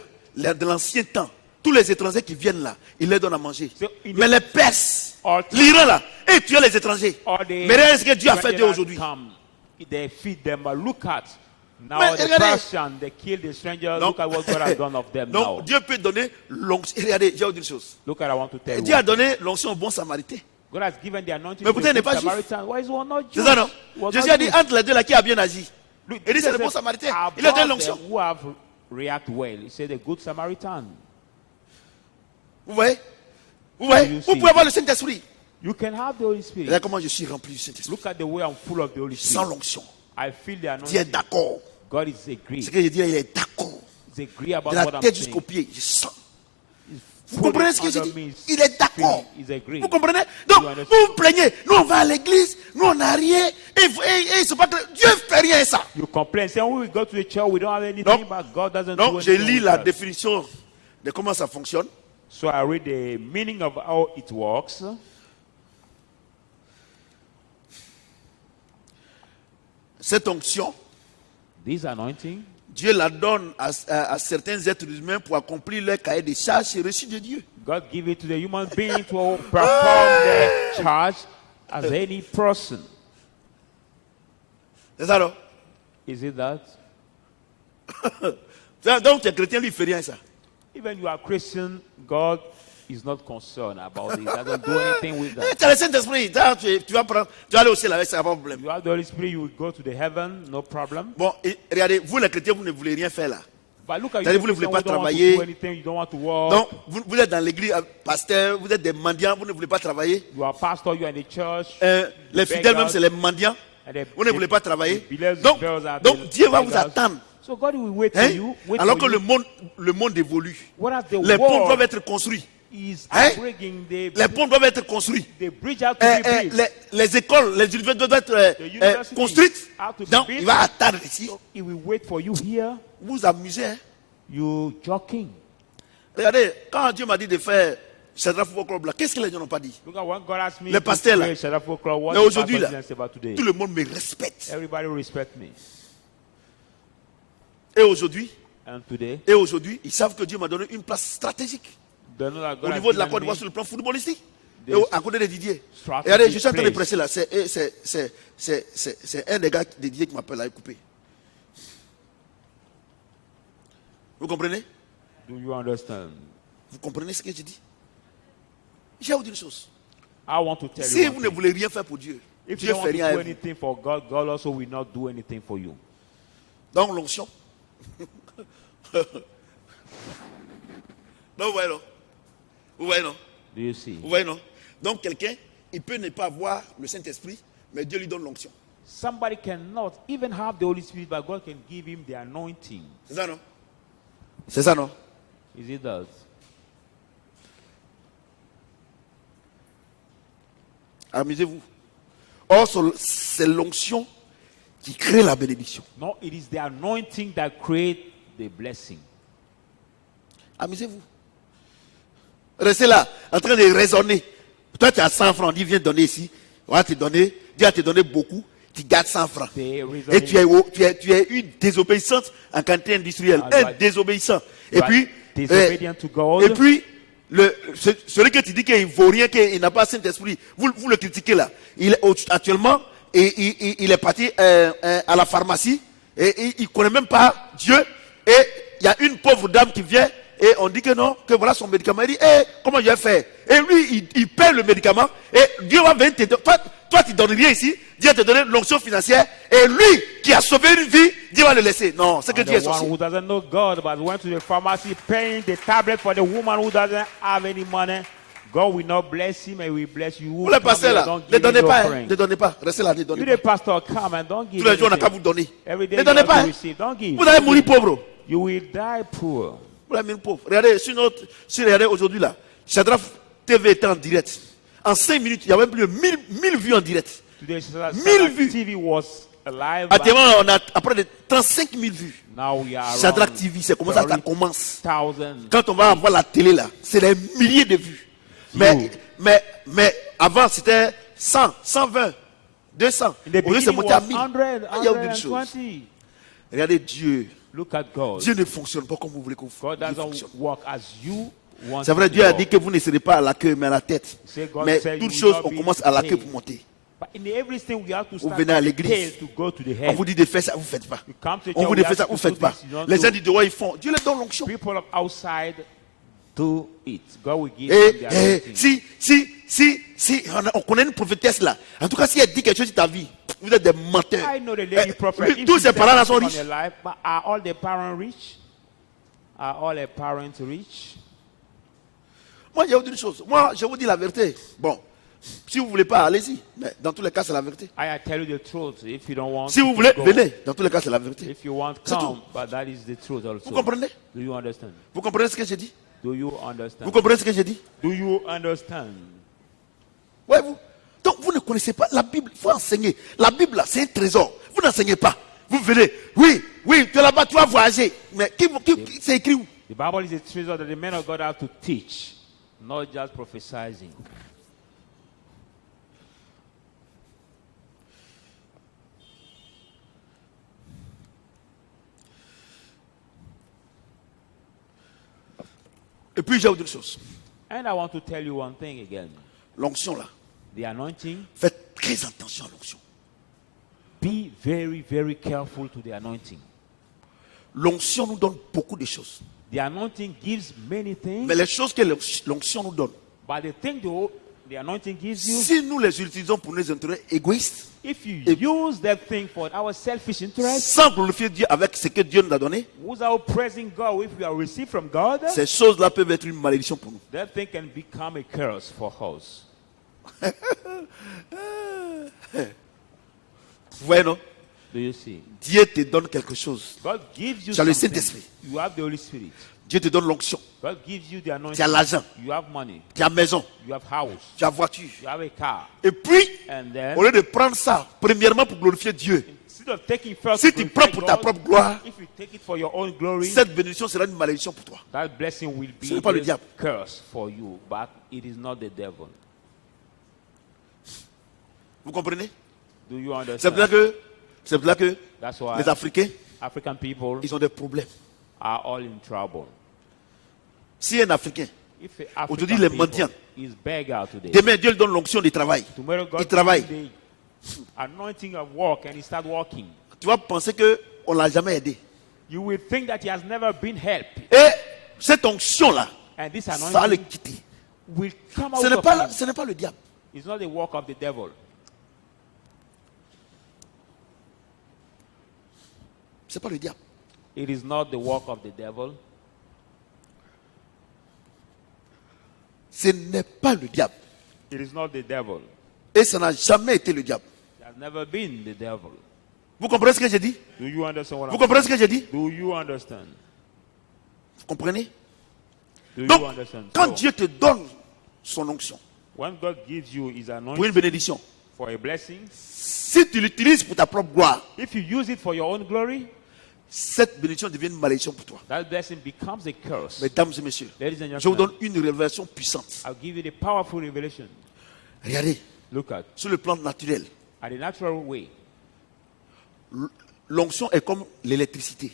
dans l'ancien temps, tous les étrangers qui viennent là, ils leur donnent à manger. So, in Mais the- les Perses, Or- l'Iran là, et tuent les étrangers. Or the Mais regardez ce que Dieu a fait strangers d'eux that aujourd'hui. come, they feed them. But look at now Mais the regardez. Persians, they kill the strangers. Look at what God has done of them now. Donc Dieu peut donner l'onction. Regardez, j'ai dit une chose. Look at I want to tell you. Dieu a donné l'onction au bon samaritain. God has given the anointing Mais to pourtant, il n'est the pas good juif. Samaritan. Why is one not C'est Jewish? ça non? Was Jésus not a dit Jewish. entre les deux là qui a bien agi. Look, Il dit c'est le bon Jesus said, samaritain. "Above Il a donné them l'onction. who have react well. He said the good Samaritan. Vous voyez? Vous voyez? You Vous see. pouvez avoir le Saint-Esprit. You can have the Holy Spirit. Regardez comment je suis rempli du Saint-Esprit. Look at the way I'm full of the Holy Sans Spirit. l'onction. I feel the Dieu est anointing. d'accord. God is agree. Ce que je dis, il est d'accord. He's agree about De la what I'm tête saying. jusqu'au pied, je sens. Vous Put it comprenez ce que je under dis? me. Il est d'accord. He's agree. Vous comprenez? Donc, You understand? vous vous plaignez. Nous, on va à l'église. Nous, on n'a rien. Et ils sont pas très- Dieu ne fait rien à ça. You complain, say, "Oh, we go to the church, we don't have anything, Donc, but God doesn't do Donc, je anything." lis with la us." définition de comment ça fonctionne. So I read the meaning of how it works. Cette onction, This anointing, Dieu la donne à certains êtres humains pour accomplir leur cahier des charges reçu de Dieu. God give it to the human being to perform the charge as any person. C'est ça, non? Is it that? Donc, tu es chrétien, lui, il ne fait rien à ça. Even you are Christian, God is not concerned about it. Doesn't do anything with that. Tu as le Saint-Esprit. Tu vas aller au ciel avec ça, pas de problème. You have the Holy Spirit, you will go to the heaven, no problem. Bon, et regardez, vous, les chrétiens, vous ne voulez rien faire là. But look at C'est-à-dire, you, vous ne voulez Christian, pas you don't want to travailler. do anything, you don't want to work. Donc, vous êtes dans l'église, pasteur, vous êtes des mendiants, vous ne voulez pas travailler. You are pastor, you are in the church. Les fidèles, même, c'est les mendiants. And the- Vous ne voulez pas travailler. the believers Donc, are donc the Dieu va vous beggars. attendre. So God will wait Hein? for you. Wait Alors for que you. le monde évolue. Whereas the Les ponts world doivent être construits. is Hein? bringing Les ponts doivent être construits. the bridge out to be built. Les écoles, les universités doivent être universities construites. have to be Donc, built. il va attendre ici. So he will wait for you here. Vous vous amusez. Hein? You joking. Regardez, quand Dieu m'a dit de faire Shadrach Football Club, là, qu'est-ce que les gens n'ont pas dit? Look at what God asked me Les to pasteurs, là. create Shadrach Football Club. What Mais the aujourd'hui, pastor là, didn't say about today. tout le monde me respecte. Everybody respect me. Et aujourd'hui, And today, ils savent que Dieu m'a donné une place stratégique they know that God au has niveau de la given Côte d'Ivoire me sur le plan footballistique. Et Des à côté de Didier. strategic Regardez, je suis en train de place. presser là. C'est un des gars de Didier qui m'appelle là, coupé. Vous comprenez? Do you understand? Vous comprenez ce que je dis? Je vais vous dire une chose. I want to tell Si you vous one ne thing. voulez rien faire pour Dieu, If you Dieu don't fait want to rien à do vous. anything for God, God also will not do anything for you. Donc l'onction. Non, vous voyez non? Vous voyez non? Do you see? Vous voyez non? Donc quelqu'un, il peut ne pas avoir le Saint-Esprit, mais Dieu lui donne l'onction. Somebody cannot even have the Holy Spirit, but God can give him the anointing. C'est ça non? C'est ça non? Is it that? Amusez-vous. Or, c'est l'onction qui crée la bénédiction. No, it is the anointing that creates the blessing. Amusez-vous. Restez là, en train de raisonner. Toi, tu as 100 francs, Dieu vient donner ici. On va te donner, Dieu va te donner beaucoup. Tu gardes 100 francs. Et tu es une désobéissante en quantité industrielle. Un désobéissant. Et puis, disobedient to God. et puis celui que tu dis qu'il ne vaut rien, qu'il n'a pas Saint-Esprit, vous le critiquez là. Actuellement, il est parti à la pharmacie et il ne connaît même pas Dieu. Et il y a une pauvre dame qui vient et on dit que non, que voilà son médicament. Il dit, comment je vais faire? Et lui, il paie le médicament et Dieu va venir te donner. Toi, tu ne donnes rien ici. Dieu va te donner l'onction financière. Et lui, qui a sauvé une vie, Dieu va le laisser. Non, c'est que And Dieu est the one sorcier. who doesn't know God but went to the pharmacy paying the tablet for the woman who doesn't have any money, God will not bless him and will bless you. Vous les pasteurs là, ne donnez pas, hein, ne donnez pas. Restez là, ne You donnez the pas. pastor come and don't give. Tous les jours, on n'a qu'à anything. vous donner. Every day Ne you donnez have pas. to Hein. receive. Don't give. Vous allez mourir pauvre. You will die poor. Vous allez mourir pauvre. Regardez, si regardez aujourd'hui là, Shadrach TV était en direct. En 5 minutes, il y avait plus de 1000 vues en direct. Today, Mille vues. TV was alive. Actuellement, on a après de 35 000 vues. Now we are Shadrach around TV, c'est comme ça que ça commence. 30,000. Quand on va avoir la télé là, c'est des milliers de vues. Mais avant, c'était 100, 120, 200. In the Aujourd'hui, c'est beginning monté à was 1000. 100, Il y a une chose. 120. Regardez Dieu. Look at God. Dieu ne fonctionne pas comme vous voulez qu'on God doesn't fonctionne. work as you want. C'est vrai, it to Dieu a work. dit que vous ne serez pas à la queue, mais à la tête. Say God Mais said toutes you choses, will not on be commence à la queue paid. pour monter. But in everything, we have to Vous start venez à at the l'église. tail to go to the On head. vous dit de faire ça, vous ne faites pas. You come to On church, vous we dit de faire ask ça, you vous ne to faites do pas. this, you don't Les do. gens du dehors, ils font. Dieu leur donne l'onction. People outside do it. God will give Et them the anointing. si on connaît une prophétesse là, en tout cas, si elle dit quelque chose de ta vie, vous êtes des menteurs. I know the lady prophet. If Tous she ces said parents là sont something riches. on your life, but are all the parents rich? Are all the parents rich? Moi, je vais vous dire une chose. Moi, je vous dis la vérité. Bon, si vous ne voulez pas, allez-y. Mais dans tous les cas, c'est la vérité. I tell you the truth. If you don't want Si vous to voulez, go. venez. Dans tous les cas, c'est la vérité. If you want, C'est come. tout. But that is the truth also. Vous comprenez? Do you understand? Vous comprenez ce que j'ai dit? Do you understand? Vous comprenez ce que j'ai dit? Do you understand? Voyez-vous? Donc, vous ne connaissez pas la Bible. Il faut enseigner. La Bible, là, c'est un trésor. Vous n'enseignez pas. Vous venez. Oui, tu es là-bas, tu vas voyager. Mais c'est écrit où? The Bible is a treasure that the men of God have to teach, not just prophesying. Et puis, j'ai autre chose. And I want to tell you one thing again. L'onction, là. The anointing, Faites très attention à l'onction. be very, very careful to the anointing. L'onction nous donne beaucoup de choses. The anointing gives many things, Mais les choses que l'onction nous donne, but the thing the anointing gives you, si nous les utilisons pour nos intérêts égoïstes, if you Et- use that thing for our selfish interest, sans glorifier Dieu avec ce que Dieu nous a donné, without praising God, if we are received from God, ces choses-là peuvent être une malédiction pour nous. that thing can become a curse for us. Vous voyez, non? Do you see? Dieu te donne quelque chose. God gives you Tu as le something. Saint-Esprit. You have the Holy Spirit. Dieu te donne l'onction. God gives you the Tu as anointing. l'argent. You have money. Tu as maison. You have house. Tu as voiture. You have a car. Et puis, And then, au lieu de prendre ça, premièrement pour glorifier Dieu, instead of taking first si to tu glorify prends pour ta God, propre gloire, if you take it for your own glory, cette bénédiction sera une malédiction pour toi. that blessing will be Ce n'est pas le a diable. curse for you, but it is not the devil. Vous comprenez? Do you C'est pour understand? ça que That's why les Africains, African people ils ont des problèmes. are all in trouble. Si un Africain, If a aujourd'hui, African les people mendiants, is beggar today, demain Dieu lui donne l'onction du travail. tomorrow God Il travaille. gives the anointing of work and he start working. Tu vas penser qu'on ne l'a jamais aidé. You will think that he has never been helped, Et cette onction-là, and this ça va le anointing quitter. will come out Ce n'est of pas, him. ce n'est pas le diable. It's not the work of the devil. Ce n'est pas le diable. It is not the work of the devil. Ce n'est pas le diable. It is not the devil. Et ça n'a jamais été le diable. It has never been the devil. Vous comprenez ce que j'ai dit? Do you understand what Vous I'm comprenez ce que j'ai dit? saying? Do you understand? Vous comprenez? Do Donc, you understand? quand So, Dieu te donne son onction when God gives you his pour une anointing bénédiction, for a blessing, si tu l'utilises pour ta propre gloire, if you use it for your own glory, cette bénédiction devient une malédiction pour toi. that blessing becomes a curse. Mesdames et messieurs, Ladies and je vous gentlemen, donne une révélation puissante. I'll give you the powerful revelation. Regardez, Look at sur le plan naturel, the natural way. l'onction est comme l'électricité.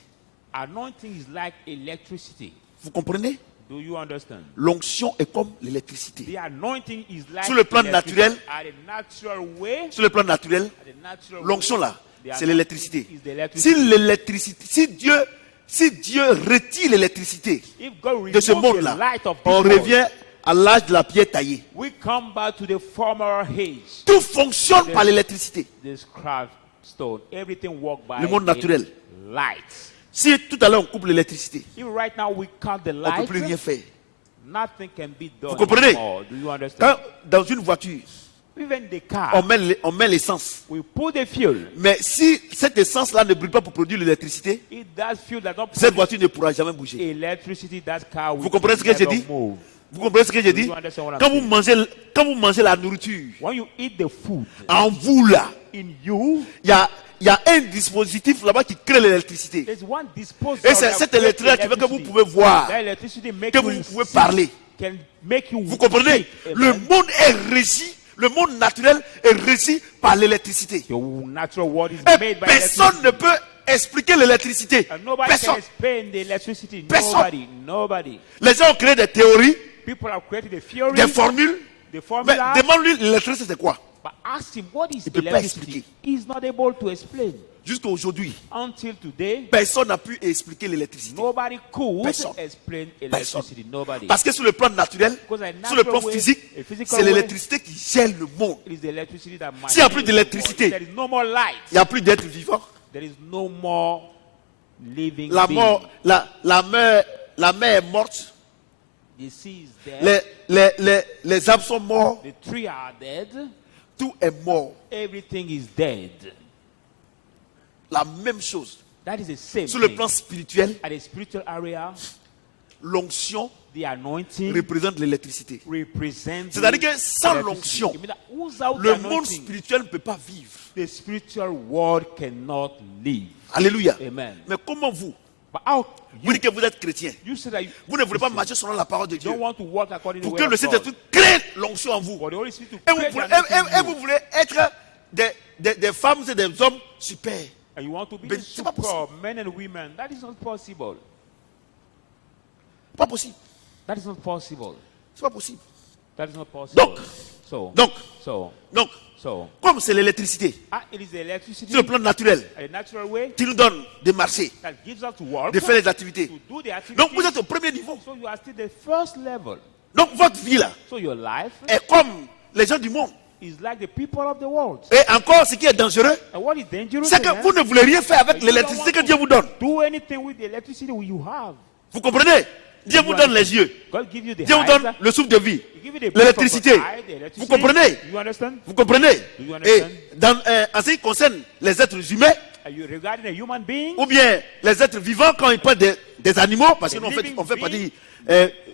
Anointing is like electricity. Vous comprenez? Do you understand? L'onction est comme l'électricité. The anointing is like Sur le plan electricity. naturel, At a natural way, Sur le plan naturel, at a natural l'onction way, là, the c'est anointing l'électricité. is the electricity. Si l'électricité, si Dieu retire l'électricité If God de ce removes the monde-là, light of on this world, revient à l'âge de la pierre taillée. we come back to the former age. Tout fonctionne par l'électricité. This craft stone, everything work by Le monde naturel. light. Si tout à l'heure on coupe l'électricité, If right now we cut the on ne light, peut plus rien faire. nothing can be done Vous comprenez? anymore. Do you understand? Quand dans une voiture, Even the car, on met l'essence. we put the fuel. Mais si cette essence-là ne brûle pas pour produire l'électricité, It does fuel that not cette produce voiture ne pourra jamais bouger. electricity. That car will Vous comprenez ce que j'ai never dit? move. Vous comprenez ce que j'ai dit? You understand what I'm Quand vous saying? mangez la nourriture, When you eat the food, en vous là, in you, il y a un dispositif là-bas qui crée l'électricité. there's one disposal. Et c'est that cette creates électricité qui fait que vous electricity. pouvez voir, That electricity make que you vous pouvez see, parler. can make you Vous comprenez? speak. Le Amen. monde est régi, le monde naturel est régi par l'électricité. Your natural world is Et made by personne electricity. ne peut expliquer l'électricité. And nobody Personne. can explain the electricity. Personne. Nobody. Les gens ont créé des théories, People have created a theory, des formules. the Mais formula, demande-lui l'électricité c'est quoi? but ask him what is Il peut pas electricity. expliquer. He's not able to explain. Jusqu'à aujourd'hui, Until today, personne n'a pu expliquer l'électricité. nobody could Personne. explain Personne. electricity. Nobody. Parce que sur le plan naturel, Because a sur le plan natural way, physique, a physical c'est way, l'électricité qui gèle le monde. It is the electricity that S'il n'y a plus manages d'électricité, the world. There is no more light. Il n'y a plus d'êtres vivants. There is no more living La being. mort, la mer est morte. The sea is dead. Les arbres sont morts. The tree are dead. Tout est mort. Everything is dead. La même chose. That is the same Sur le thing. plan spirituel, At the spiritual area, l'onction the anointing représente l'électricité. represents. C'est-à-dire que sans electricity. l'onction, It means that without le the monde anointing, spirituel ne peut pas vivre. the spiritual world cannot live. Alléluia. Amen. Mais comment vous But how vous dites que vous êtes chrétien, you say that you vous ne voulez pas marcher selon la parole de don't Dieu want to walk according to pour the que way le of God. Saint-Esprit crée l'onction en vous. For the Holy Spirit to Et vous, create voulez, the anointing in et vous you. voulez être des femmes et des hommes super. And you want to be Mais the c'est pas super men and women. That is not possible. Pas possible. That is not possible. C'est pas possible. That is not possible. Donc, So, comme c'est l'électricité, it is the electricity sur le plan naturel, a natural way qui nous donne de marcher, that gives us to work, de faire les activités. to do the activity. Donc vous êtes au premier niveau. So you are still the first level. Donc votre vie là So your life est comme les gens du monde. is like the people of the world. Et encore, ce qui est dangereux, And what is dangerous c'est que vous ne voulez rien faire avec l'électricité que Dieu vous donne. do anything with the electricity you have. Vous comprenez? Dieu vous donne les yeux. God give you the Dieu vous eyes, donne le souffle de vie. He give you the breath of L'électricité. the eye, the electricity. Vous comprenez? You understand? Vous comprenez? Do you Et understand? en ce qui concerne les êtres humains, Are you regarding a human being? Ou bien les êtres vivants quand ils parlent des animaux, parce que nous on fait partie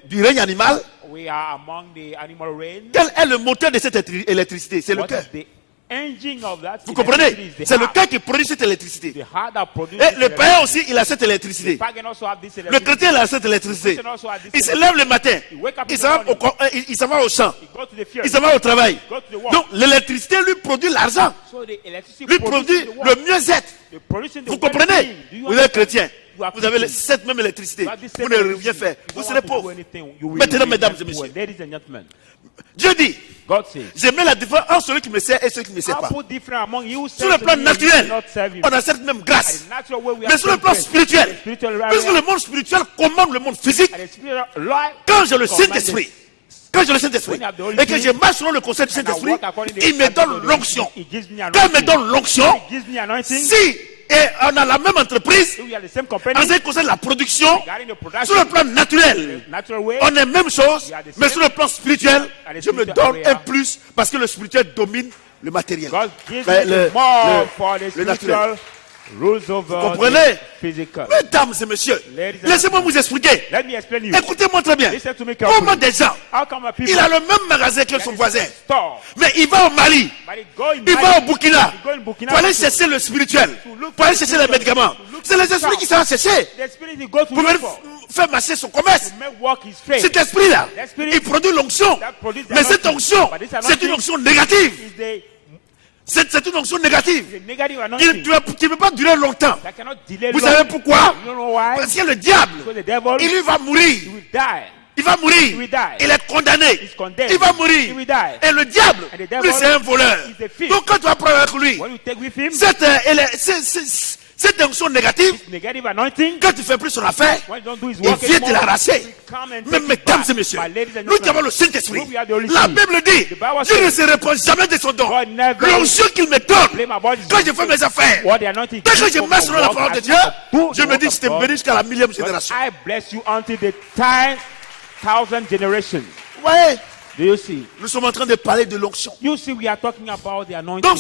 du règne animal. We are among the animal reign. Quel est le moteur de cette électricité? C'est le What cœur. is the engine of that? Vous comprenez? Electricity is the C'est le heart. cœur qui produit cette électricité. The heart that produces Et le the païen aussi, il a cette électricité. pagan also have this Le electricity. chrétien, il a cette électricité. Christian also has this Il se lève le matin. wake up in Il the s'en va morning. il s'en va au champ. He go to the field. Il s'en va au travail. Go to the work. Donc, l'électricité lui produit l'argent. So the electricity Lui produces produit the work. le mieux-être. The producing the Vous well-being. comprenez? Do you Vous êtes understand? chrétien. You are Vous avez Christian. cette même électricité. You have this Vous same ne rien electricity. faire. You Vous don't serez have to do pauvre. anything. You will Maintenant, be mesdames et poor. messieurs. Ladies and gentlemen, Dieu dit, God says, je mets la différence entre celui qui me sert et celui qui ne me sert I'll pas. put different among you. Sur le plan naturel, not serve him. on a cette même grâce. At the natural way, we Mais have sur le same plan grace. spirituel, At the spiritual puisque area, le monde spirituel commande le monde physique, at the spiritual life, quand j'ai le command Saint-Esprit, When you have the Holy et que je Spirit, marche selon le conseil du and I Saint-Esprit, walk according to the il me donne Spirit, l'onction. He gives me Quand il me anointing. donne l'onction, He gives me anointing. si et on a la même entreprise, We are the same company. en ce qui concerne la production, Regarding the sur production, le plan naturel, natural way, on est même chose, We are the mais same. sur le plan spirituel, At the je me spiritual donne area. un plus parce que le spirituel domine le matériel. God gives Ben, me more for the le naturel. spiritual rules over comprenez? the physical. Mesdames et messieurs, Ladies and laissez-moi vous expliquer. Let me explain you. Écoutez-moi très bien. Listen to me carefully. Comment des gens, How come a people il a le même magasin que that son is voisin, store, mais il va au Mali, but he go in il Mali, va au Burkina, he go in Burkina pour aller Faso. chercher le spirituel, pour aller chercher les médicaments. C'est les esprits qui s'en vont chercher The spirit he goes to pour look venir for, faire marcher son commerce. to make work his faith. Cet esprit-là, That spirit il produit l'onction. that produces the Mais cette anointing. onction, But this c'est anointing une onction négative. is the C'est une onction négative negative qui anointing ne peut pas durer longtemps. that cannot delay Vous long. savez pourquoi? You don't know why? Parce que le diable, Because the devil, il lui va mourir. he will die. Il va mourir. will die. Il est condamné. He's condemned. Il va He mourir. will die. Et le diable, And the devil lui, c'est un voleur. is a thief. Donc, quand tu vas prendre avec lui, When you take with him cette onction négative, negative anointing, quand tu fais plus son affaire, when you don't do his il work vient te anymore, l'arracher. he come and Mais take it mesdames back. et messieurs, But ladies and nous qui avons gentlemen, le Saint-Esprit, we have the Holy la Spirit. Bible dit, The Bible Dieu ne says, se répand jamais de son don. God never L'onction qu'il me donne, blame about his quand je fais mes affaires, what the anointing dès que gives je for marche selon la work parole de as Dieu, you do je the me work dis, of je te God. bénis jusqu'à la millième But génération. I bless you until the 10,000 generation. Vous voyez, Do you see? nous sommes en train de parler de l'onction. You see, we are talking about the anointing. Donc,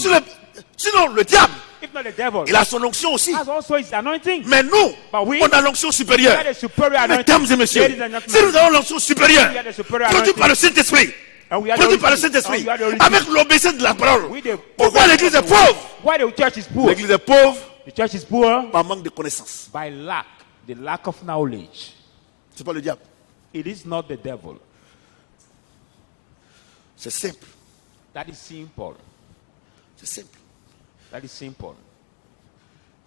sinon, le diable, If not the devil, il a son onction aussi. has also his anointing. Mais nous, But we- on a l'onction supérieure. We are the superior anointing. Mesdames et messieurs, Ladies and si gentlemen, nous avons l'onction supérieure, we are the superior produit anointing. par le Saint-Esprit, And we are the produit Holy par le Spirit. Saint-Esprit, And we are the Holy avec Spirit. l'obéissance de la parole. We the- Pourquoi l'église est pauvre? Why the church is poor? L'église est pauvre The church is poor par manque de connaissances. by lack, the lack of knowledge. C'est pas le diable. It is not the devil. C'est simple. That is simple. C'est simple. That is simple.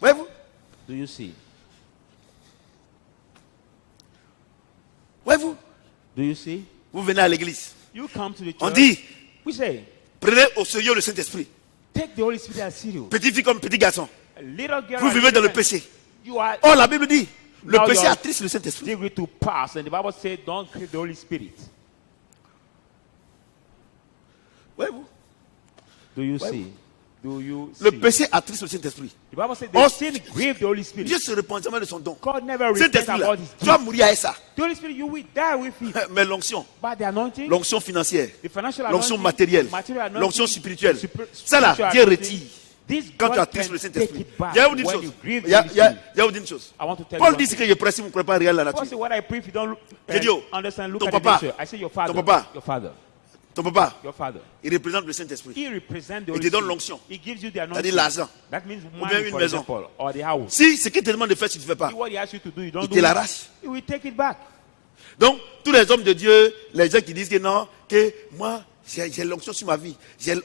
Voyez-vous? Do you see? Voyez-vous? Do you see? Vous venez à l'église. You come to the church. On dit, We say, prenez au sérieux le Saint-Esprit. take the Holy Spirit as serious. Petite fille comme petit garçon. A little girl. Vous or vivez dans le little man, péché. You are Or, la Bible dit, le Now péché you're- attriste le Saint-Esprit. degree to pass, and the Bible says, don't grieve the Holy Spirit. Voyez-vous? Do you Ouais. see? Do you Le see? péché attriste le Saint-Esprit. The Bible says, Oh, the sin grieved the Holy Spirit. Dieu se répand jamais de son don. God never repents Saint-Esprit, là, about his tu vas gift. mourir avec ça. The Holy Spirit, you will die with it. Mais l'onction, But the anointing, l'onction financière, the financial l'onction anointing, matérielle, material anointing, l'onction spirituelle, super- ça là, spiritual Dieu anointing, retire. this Quand God tu attristes can le take Saint-Esprit. it back Il y a une when chose. you grieve Il y a- the il y a- Holy Spirit. il y a une chose. I want to tell Paul you dit one que je presse si vous ne croyez pas réel la Paul nature. said, what I pray if you don't Idiot. understand, look Ton at the papa. nature. I say your father. Ton papa. Your father. Ton papa, Your father. il représente le Saint-Esprit. He represents the Il Holy te donne Spirit. l'onction. He gives you the C'est-à-dire anointing. l'argent. That means bien money, une for maison. example, or the house. Si ce qu'il te demande de faire, si tu ne fais pas, What he asks you to do, you don't il do te it. l'arrache. He will take it back. Donc, tous les hommes de Dieu, les gens qui disent que non, que moi, j'ai l'onction sur ma vie,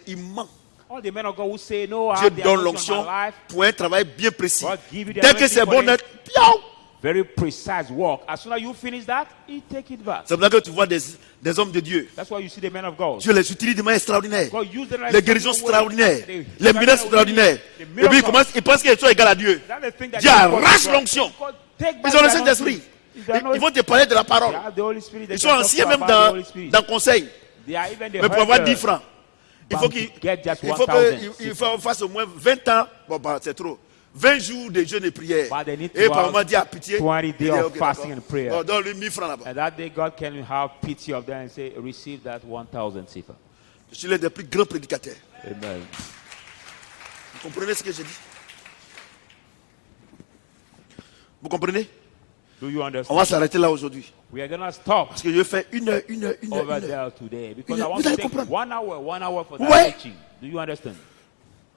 ils mentent. All the men of God who say, no, I Dieu have the donne anointing l'onction on my life. pour un travail bien précis. God give you the Dès que anointing c'est for bon, it. net, piaou. Very precise work. As soon as you finish that, he take it back. C'est pour ça que tu vois des hommes de Dieu. That's why you see the men of God. Dieu les utilise de manière extraordinaire. God use them like Les guérisons someone way. extraordinaires. They- Les miracles extraordinaires. The Et puis miracles. ils pensent qu'ils sont égaux à Dieu. That's the thing that Dieu they arrache God- l'onction. God take back Ils ont le the Saint-Esprit. anointing. It's the Ils anointing. vont te parler de la parole. They have the Holy Spirit. They Ils sont can talk anciens to même about the Holy Spirit. dans conseil. They are even the Mais pour avoir helper. 10 francs, il faut qu'il Get just il faut 1,000. qu'il fasse au moins 20 ans. Bon, bah, c'est trop. 20 jours de jeûne et prière. But they need Et to par have moment, Dieu a pitié. 20 Il dit, days of ok, fasting d'accord. and prayer. Bon, donne-lui 1000 francs là-bas. And that day, God can have pity of them and say, receive that 1,000 sifa. Je suis l'un des plus grands prédicateurs. Amen. Vous comprenez ce que je dis? comprenez? Do you On understand? va s'arrêter là aujourd'hui. We are going to stop Parce que je fais une heure. over there today because I Vous want to allez take comprendre. 1 hour for that Ouais. teaching. Do you understand?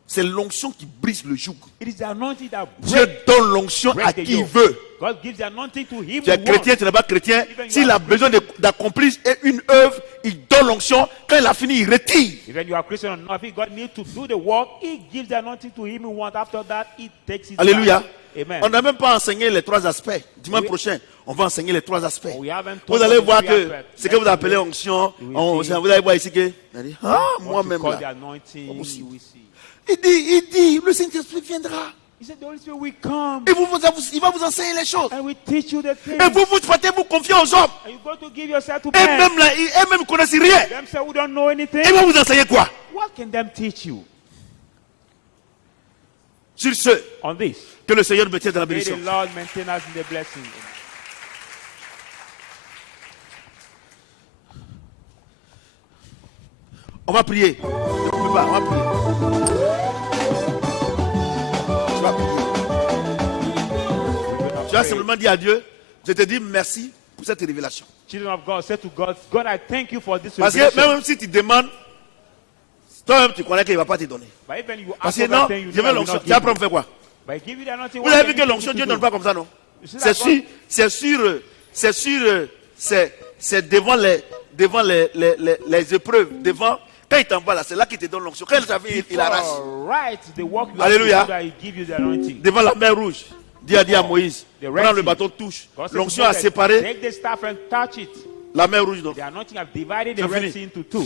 C'est l'onction qui brise le joug. It is the anointing that Dieu donne l'onction à breaks the qui il yoke. veut. God gives the anointing to him Tu es who chrétien, wants. tu n'es pas chrétien. Even S'il you a are besoin d'accomplir une œuvre, il donne l'onction. Quand il a fini, il retire. Even you are Christian or not, if God needs to do the work, he gives the anointing to him who wants. After that, he takes it Alléluia. back. Amen. On n'a même pas enseigné les 3 aspects. Dimanche Oui. prochain, on va enseigner les 3 aspects. We haven't Vous taught allez on the voir three que aspects. ce que vous Next appelez week, onction, we vous see allez voir ici que, il dit, what moi-même you call the là. anointing, Pas possible. we see. Il dit, le Saint-Esprit viendra. He said, the Holy Spirit will come Et il va vous enseigner les choses. and we teach you the things. Et vous portez-vous confiance aux hommes. And you got to give yourself to Et men. même là, eux-mêmes ne connaissent rien. Them say we don't know anything. Et ils vont vous enseigner quoi? What can them teach you Sur ce, on this? que le Seigneur me tienne dans la May the bénédiction. Lord maintain us in the blessing. On va prier. Ne coupez pas, on va prier. Tu vas prier. Tu vas simplement dire à Dieu, je te dis merci pour cette révélation. Children of God, say to God, God, I thank you for this Parce que revelation. même si tu demandes, toi-même tu connais qu'il ne va pas te donner. But even you Parce ask que non, for thing, you je know veux I will l'onction. not Tu give apprends you. à faire quoi? But I give you the anointing. Vous what avez vu can que you l'onction, do Dieu to ne donne do? pas comme ça, non? You see C'est that God- sûr, c'est devant les épreuves, devant, quand il t'envoie là, c'est là qu'il te donne l'onction. Quand il t'avait, il arrache. Right, the work you Alléluia. have to do, that he give you the anointing. Devant la mer rouge, Dieu a dit à Moïse, The Red prends le Sea. bâton, touche. God said L'onction to a Moses, séparé take the staff and touch it. la mer rouge. Donc, The anointing have divided the c'est Red Sea fini. into two.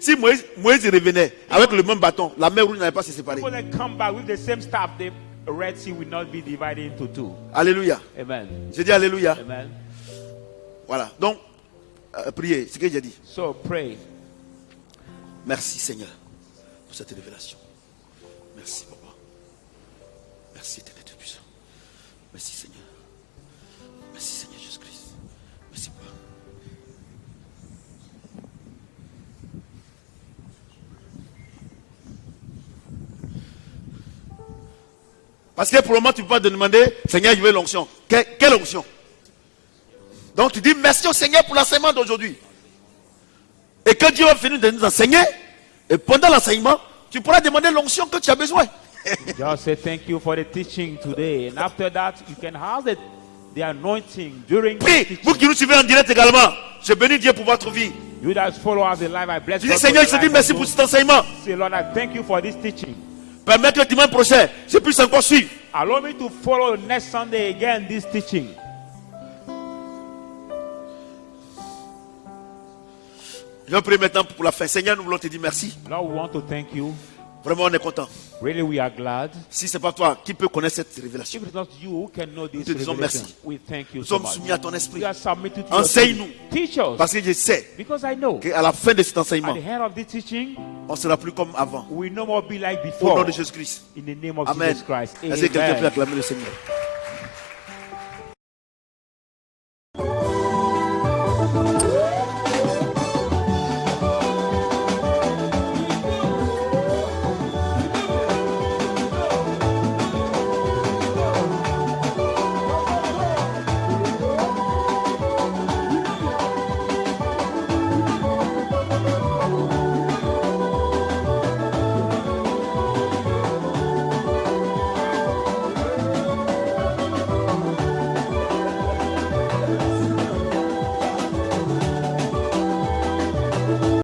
Si Moïse revenait avec le même bâton, la mer rouge n'allait pas se séparer. When they come back with the same staff, the Red Sea will not be divided into two. Alléluia. Amen. J'ai dit Alléluia. Amen. Voilà. Donc, priez, c'est ce que j'ai dit. So pray. Merci Seigneur pour cette révélation. Merci Papa. Merci Éternel Dieu puissant. Merci Seigneur. Merci Seigneur Jésus-Christ. Merci Papa. Parce que pour le moment, tu ne peux pas te demander, Seigneur, je veux l'onction. Quelle onction? Donc tu dis merci au Seigneur pour l'enseignement d'aujourd'hui. Et quand Dieu va finir de nous enseigner, et pendant l'enseignement, tu pourras demander l'onction que tu as besoin. Just say thank you for the teaching today. And after that, you can have the anointing during the Prie, teaching. vous qui nous suivez en direct également, je bénis Dieu pour votre vie. You that follow us the life, I bless Je God dis for Seigneur, your je te dis life merci and pour good. cet enseignement. Say, Lord, I thank you for this teaching. Permets que dimanche prochain, je puisse encore suivre. Allow me to follow next Sunday again this teaching. Je vais prier maintenant pour la fin. Seigneur, nous voulons te dire merci. Lord, we want to thank you. Vraiment, on est content. Really, we are glad. Si ce n'est pas toi, qui peut connaître cette révélation? If it's not you who can know this te disons revelation, merci. we thank you Nous so sommes much. soumis à ton esprit. We are submitted to your Enseigne-nous. spirit. Teach us. Parce que je sais Because I know qu'à la fin de cet at enseignement, the end of this teaching, on ne sera plus comme avant. we no more be like Au nom before. de Jésus-Christ. In the name of Amen. Jesus Christ. Est-ce que quelqu'un peut Amen. acclamer le Seigneur?